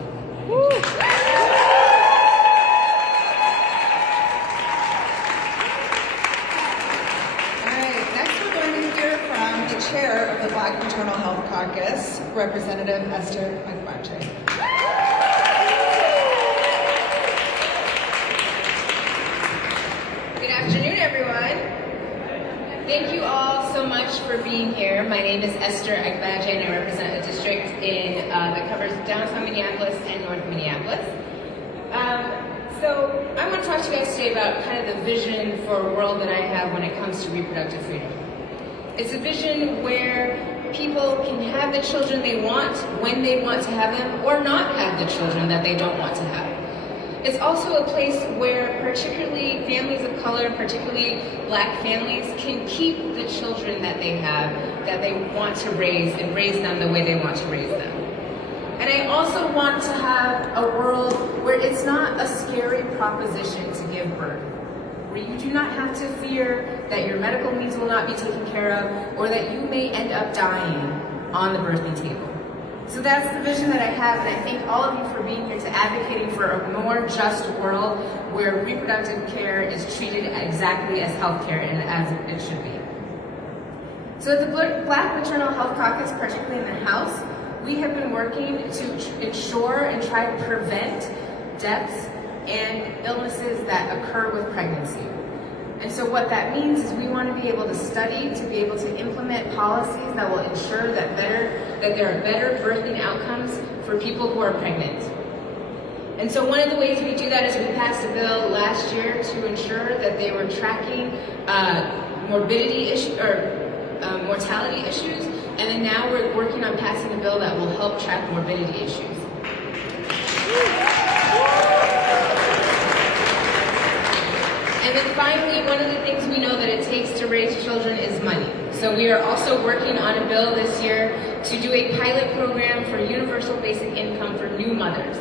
Chair of the Black Maternal Health Caucus, Representative Esther Agbaje. Good afternoon, everyone. Thank you all so much for being here. My name is Esther Agbaje, and I represent a district that covers downtown Minneapolis and North Minneapolis. So I want to talk to you guys today about kind of the vision for a world that I have when it comes to reproductive freedom. It's a vision where people can have the children they want when they want to have them, or not have the children that they don't want to have. It's also a place where particularly families of color, particularly Black families, can keep the children that they have, that they want to raise, and raise them the way they want to raise them. And I also want to have a world where it's not a scary proposition to give birth, where you do not have to fear that your medical needs will not be taken care of, or that you may end up dying on the birthing table. So that's the vision that I have, and I thank all of you for being here, to advocating for a more just world where reproductive care is treated exactly as healthcare and as it should be. So at the Black Maternal Health Caucus, particularly in the House, we have been working to ensure and try to prevent deaths and illnesses that occur with pregnancy. And so what that means is we want to be able to study, to be able to implement policies that will ensure that there are better birthing outcomes for people who are pregnant. And so one of the ways we do that is we passed a bill last year to ensure that they were tracking mortality issues, and then now we're working on passing a bill that will help track morbidity issues. And then finally, one of the things we know that it takes to raise children is money. So we are also working on a bill this year to do a pilot program for universal basic income for new mothers.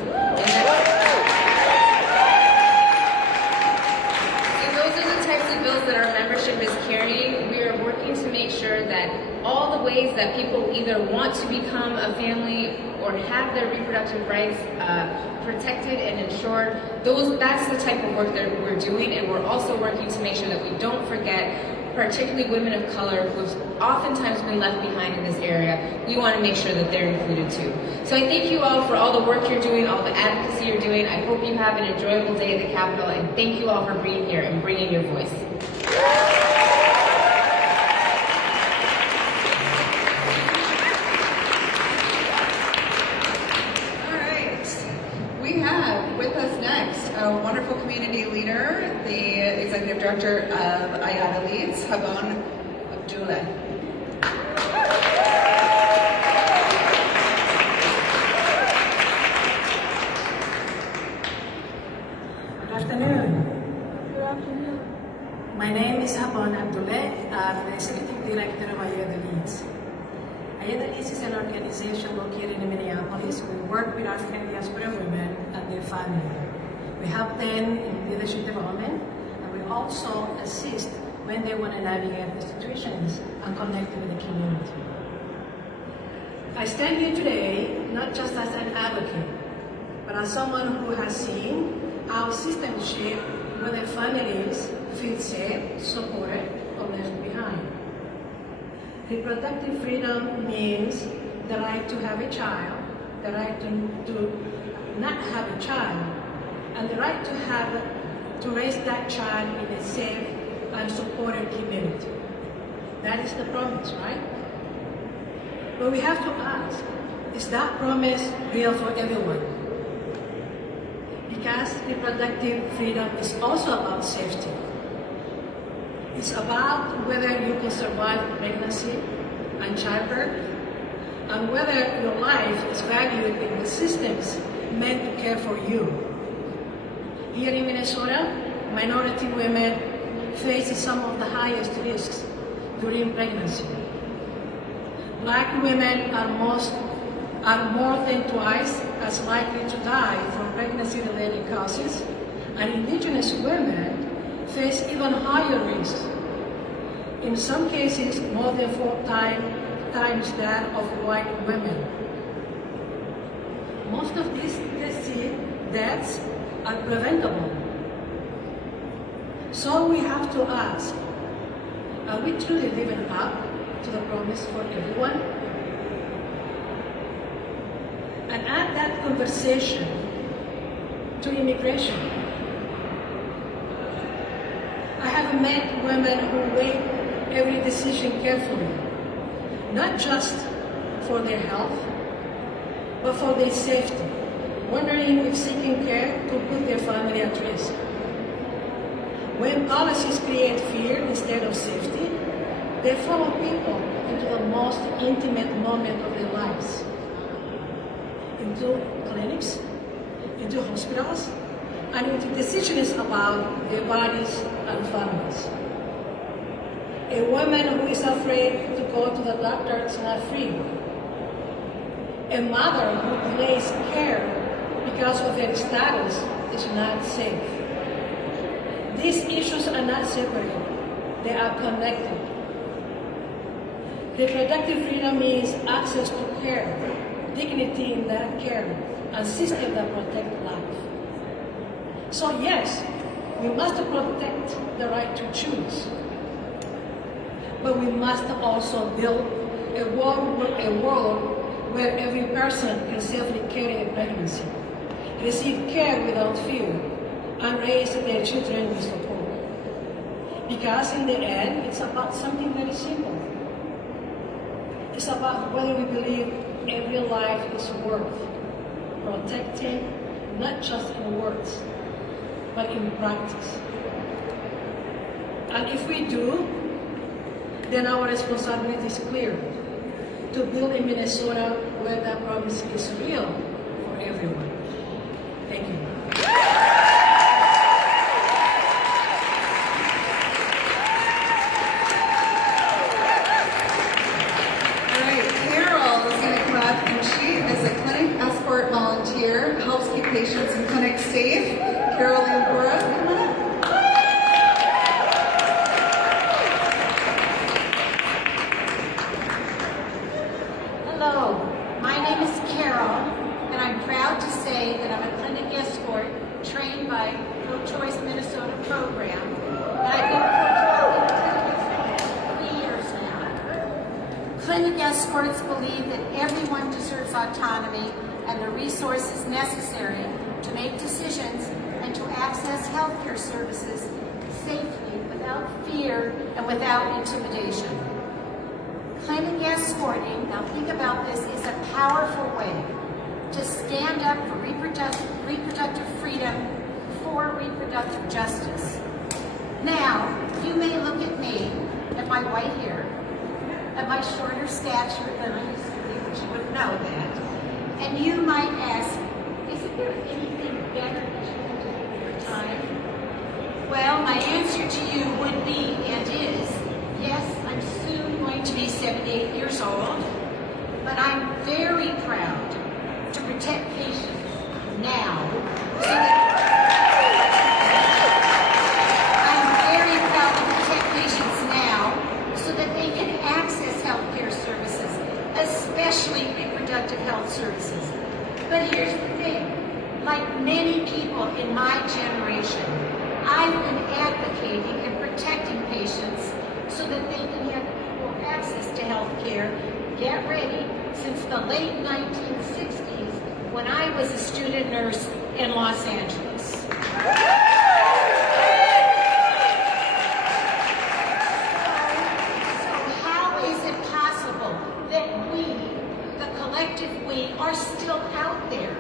And those are the types of bills that our membership is carrying. We are working to make sure that all the ways that people either want to become a family or have their reproductive rights protected and ensured, that's the type of work that we're doing, and we're also working to make sure that we don't forget particularly women of color who've oftentimes been left behind in this area, we want to make sure that they're included too. So I thank you all for all the work you're doing, all the advocacy you're doing. I hope you have an enjoyable day at the Capitol, and thank you all for being here and bringing your voice. We have with us next a wonderful community leader, the Executive Director of IATA Leads, Habon Abdullah. Good afternoon. My name is Habon Abdullah. I'm the Executive Director of IATA Leads. IATA Leads is an organization located in Minneapolis. We work with African diaspora women and their family. We help them in leadership development, and we also assist when they want to navigate the situations and connect with the community. I stand here today not just as an advocate, but as someone who has seen our system shape where their families feel safe, supported, or left behind. Reproductive freedom means the right to have a child, the right to not have a child, and the right to raise that child in a safe and supported community. That is the promise, right? But we have to ask, is that promise real for everyone? Because reproductive freedom is also about safety. It's about whether you can survive pregnancy and childbirth, and whether your life is valued in the systems meant to care for you. Here in Minnesota, minority women face some of the highest risks during pregnancy. Black women are more than twice as likely to die from pregnancy-related causes, and Indigenous women face even higher risks. In some cases, more than 4 times that of white women. Most of these deaths are preventable. So we have to ask, are we truly living up to the promise for everyone? And add that conversation to immigration. I have met women who weigh every decision carefully, not just for their health, but for their safety, wondering if seeking care could put their family at risk. When policies create fear instead of safety, they follow people into the most intimate moment of their lives, into clinics, into hospitals, and into decisions about their bodies and families. A woman who is afraid to go to the doctor is not free. A mother who delays care because of her status is not safe. These issues are not separate, they are connected. Reproductive freedom means access to care, dignity in that care, and systems that protect life. So yes, we must protect the right to choose, but we must also build a world where every person can safely carry a pregnancy, receive care without fear, and raise their children with support. Because in the end, it's about something very simple. It's about whether we believe every life is worth protecting, not just in words, but in practice. And if we do, then our responsibility is clear, to build a Minnesota where that promise is real for everyone. Thank you. All right, Carol is going to come up, and she is a clinic escort volunteer, helps keep patients in clinics safe. Carol Lambora, come on up. Hello, my name is Carol, and I'm proud to say that I'm a clinic escort Clinic escorts believe that everyone deserves autonomy and the resources necessary to make decisions and to access healthcare services safely, without fear and without intimidation. Clinic escorting, now think about this, is a powerful way to stand up for reproductive freedom, for reproductive justice. Now, you may look at me, at my white hair, at my shorter stature than I used to be, but you wouldn't know that. And you might ask, isn't there anything better that you can do with your time? Well, my answer to you would be, and is, yes, I'm soon going to be 78 years old, but I'm very proud to protect patients now so that they can access healthcare services, especially reproductive health services. But here's the thing, like many people in my generation, I've been advocating and protecting patients so that they can have equal access to healthcare, get ready, since the late 1960s when I was a student nurse in Los Angeles. We are still out there.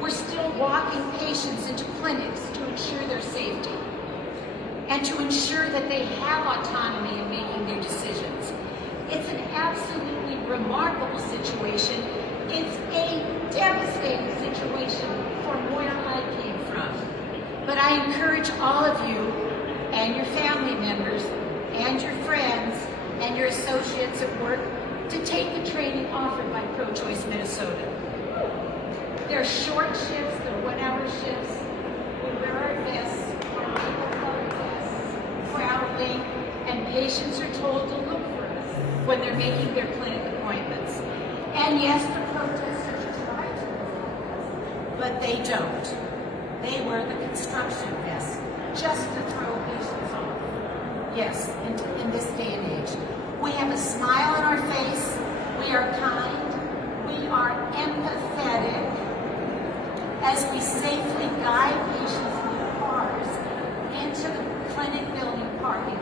We're still walking patients into clinics to ensure their safety and to ensure that they have autonomy in making their decisions. It's an absolutely remarkable situation. It's a devastating situation from where I came from. But I encourage all of you and your family members and your friends and your associates at work to take the training offered by Pro-Choice Minnesota. They're short shifts, they're 1-hour shifts. We wear our vests, our rainbow-colored vests, proudly, and patients are told to look for us when they're making their clinic appointments. And yes, the protesters try to look, but they don't. They wear the construction vests just to throw patients off. Yes, in this day and age. We have a smile on our face, we are kind, we are empathetic as we safely guide patients in their cars into the clinic building parking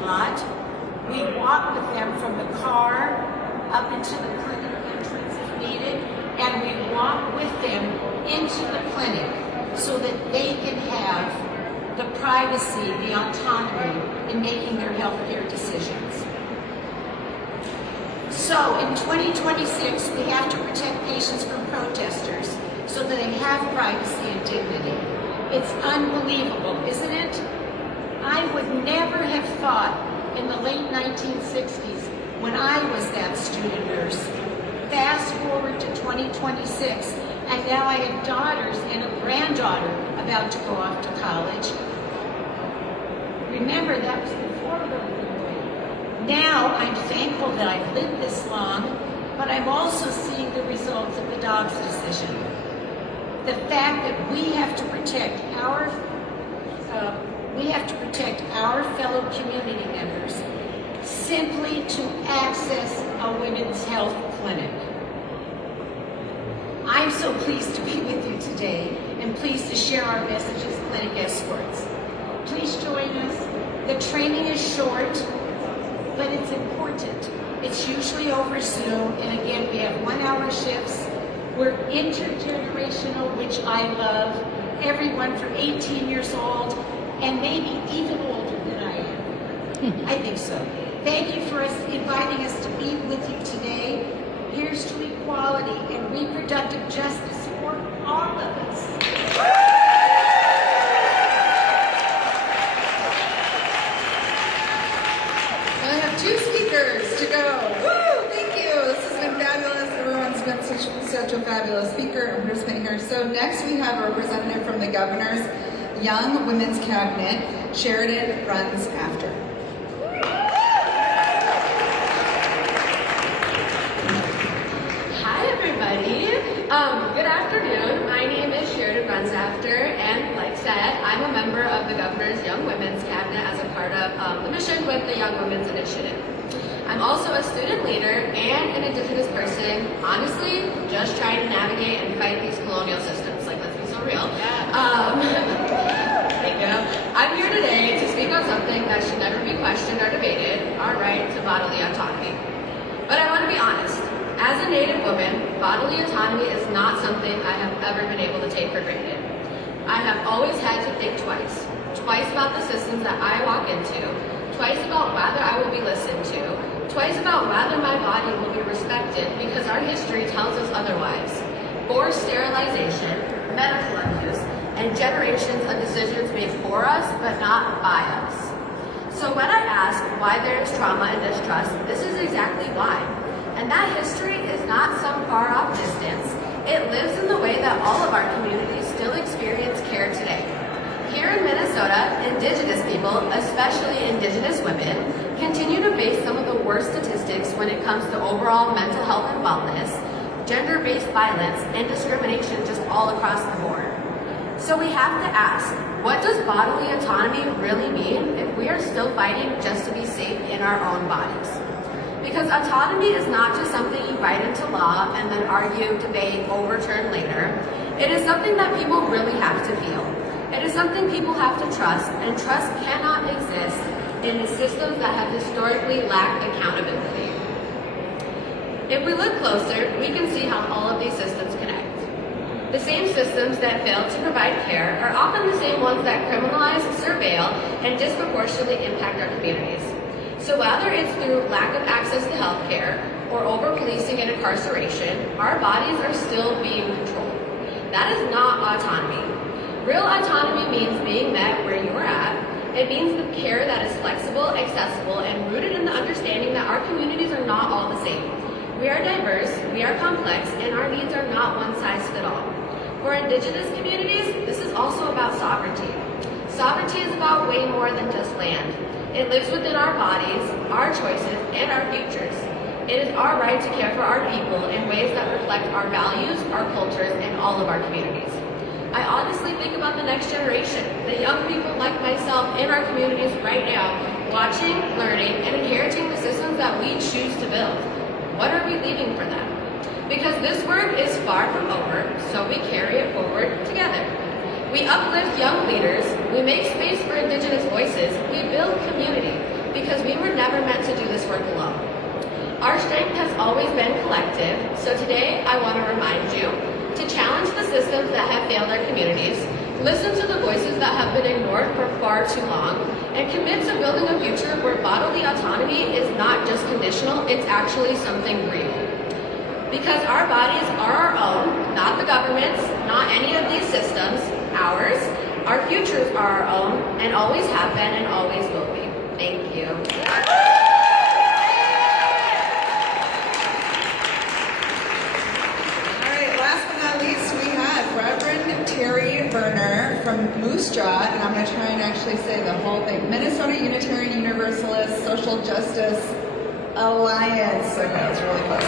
lot. We walk with them from the car up into the clinic entrance if needed, and we walk with them into the clinic so that they can have the privacy, the autonomy in making their healthcare decisions. So in 2026, we have to protect patients from protesters so that they have privacy and dignity. It's unbelievable, isn't it? I would never have thought in the late 1960s when I was that student nurse. Fast forward to 2026, and now I have daughters and a granddaughter about to go off to college. Remember, that was before Roe v. Wade. Now I'm thankful that I've lived this long, but I'm also seeing the results of the Dobbs decision. The fact that we have to protect our fellow community members simply to access a women's health clinic. I'm so pleased to be with you today and pleased to share our message as clinic escorts. Please join us. The training is short, but it's important. It's usually over Zoom, and again, we have 1-hour shifts. We're intergenerational, which I love. Everyone from 18 years old, and maybe even older than I am. I think so. Thank you for inviting us to be with you today. Here's to equality and reproductive justice for all of us. I have 2 speakers to go. Woo! Thank you. This has been fabulous. Everyone's been such a fabulous speaker. I'm just here. So next we have a representative from the governor's Young Women's Cabinet, Sheridan Runs After. Hi, everybody. Good afternoon. My name is Sheridan Runs After, and like said, I'm a member of the Governor's Young Women's Cabinet as a part of the mission with the Young Women's Initiative. I'm also a student leader and an Indigenous person, honestly, just trying to navigate and fight these colonial systems. Like, let's be so real. Thank you. I'm here today to speak on something that should never be questioned or debated, our right to bodily autonomy. But I want to be honest. As a Native woman, bodily autonomy is not something I have ever been able to take for granted. I have always had to think twice. Twice about the systems that I walk into, twice about whether I will be listened to, twice about whether my body will be respected because our history tells us otherwise. Forced sterilization, medical abuse, and generations of decisions made for us but not by us. So when I ask why there is trauma and distrust, this is exactly why. And that history is not some far off distance. It lives in the way that all of our communities still experience care today. Here in Minnesota, Indigenous people, especially Indigenous women, continue to face some of the worst statistics when it comes to overall mental health and wellness, gender-based violence, and discrimination just all across the board. So we have to ask, what does bodily autonomy really mean if we are still fighting just to be safe in our own bodies? Because autonomy is not just something you write into law and then argue, debate, overturn later. It is something that people really have to feel. It is something people have to trust, and trust cannot exist in systems that have historically lacked accountability. If we look closer, we can see how all of these systems connect. The same systems that fail to provide care are often the same ones that criminalize, surveil, and disproportionately impact our communities. So whether it's through lack of access to health care or over-policing and incarceration, our bodies are still being controlled. That is not autonomy. Real autonomy means being met where you are at. It means the care that is flexible, accessible, and rooted in the understanding that our communities are not all the same. We are diverse, we are complex, and our needs are not one size fits all. For Indigenous communities, this is also about sovereignty. Sovereignty is about way more than just land. It lives within our bodies, our choices, and our futures. It is our right to care for our people in ways that reflect our values, our cultures, and all of our communities. I honestly think about the next generation, the young people like myself in our communities right now, watching, learning, and inheriting the systems that we choose to build. What are we leaving for them? Because this work is far from over, so we carry it forward together. We uplift young leaders, we make space for Indigenous voices, we build community, because we were never meant to do this work alone. Our strength has always been collective, so today I want to remind you to challenge the systems that have failed our communities, listen to the voices that have been ignored for far too long, and commit to building a future where bodily autonomy is not just conditional, it's actually something real. Because our bodies are our own, not the government's, not any of these systems, ours. Our futures are our own, and always have been and always will be. Thank you. All right, last but not least, we have Reverend Terry Berner from Moose Jaw, and I'm going to try and actually say the whole thing. Minnesota Unitarian Universalist Social Justice Alliance. Okay, that's really close.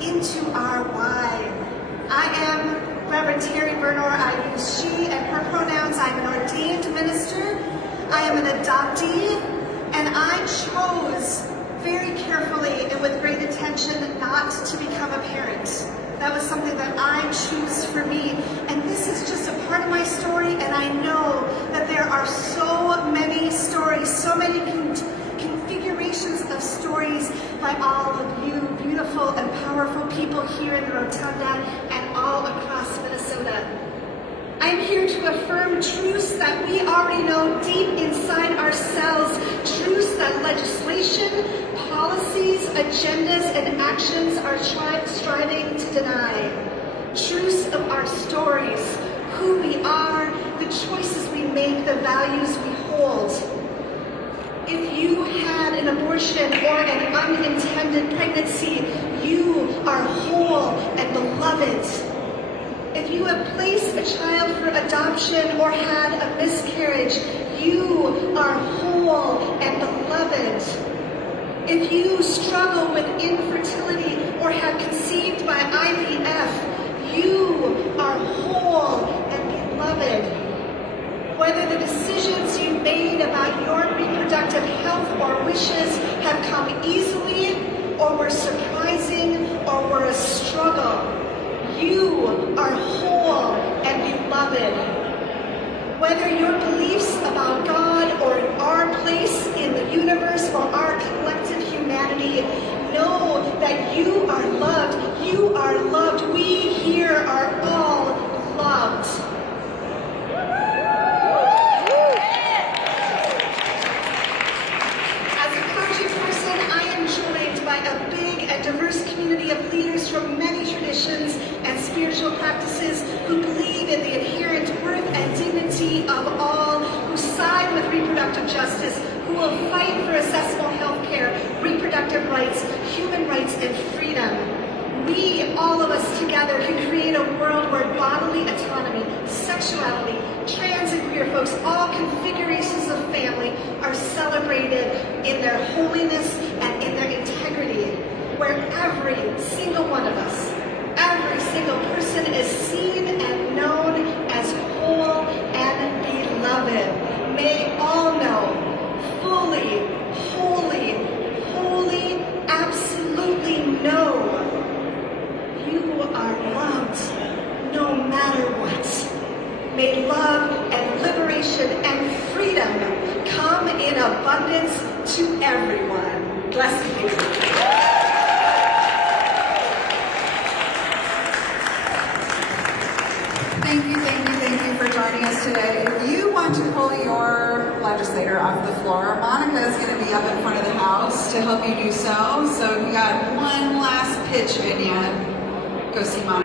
Into our why. I am Reverend Terry Bernor. I use she and her pronouns. I'm an ordained minister. I am an adoptee, and I chose very carefully and with great attention not to become a parent. That was something that I choose for me, and this is just a part of my story, and I know that there are so many stories, so many configurations of stories by all of you beautiful and powerful people here in the Rotunda and all across Minnesota. I'm here to affirm truths that we already know deep inside ourselves, truths that legislation, policies, agendas, and actions are striving to deny. Truths of our stories, who we are, the choices we make, the values we hold. If you had an abortion or an unintended pregnancy, you are whole and beloved beloved. If you have placed a child for adoption or had a miscarriage, you are whole and beloved. If you struggle with infertility or have conceived by IVF, you are whole and beloved. Whether the decisions you've made about your reproductive health or wishes have come easily, or were surprising, or were a struggle, you are whole and beloved. Whether your beliefs about God or our place in the universe or our collective humanity, know that you are loved. You are loved. We here are all loved. As a clergy person, I am joined by a big and diverse community of leaders from many traditions and spiritual practices who believe in the inherent worth and dignity of all, who side with reproductive justice, who will fight for accessible health care, reproductive rights, human rights, and freedom. We, all of us together, can create a world where bodily autonomy, sexuality, trans and queer folks, all configurations of family are celebrated in their holiness and in their integrity, where every single one of us, every single person is seen and known as whole and beloved. May all know, fully, wholly, wholly, absolutely know, you are loved no matter what. May love and liberation and freedom come in abundance to everyone. Blessed be. Thank you for joining us today. If you want to pull your legislator off the floor, Monica is going to be up in front of the house to help you do so. So if you got one last pitch in you, go see Monica.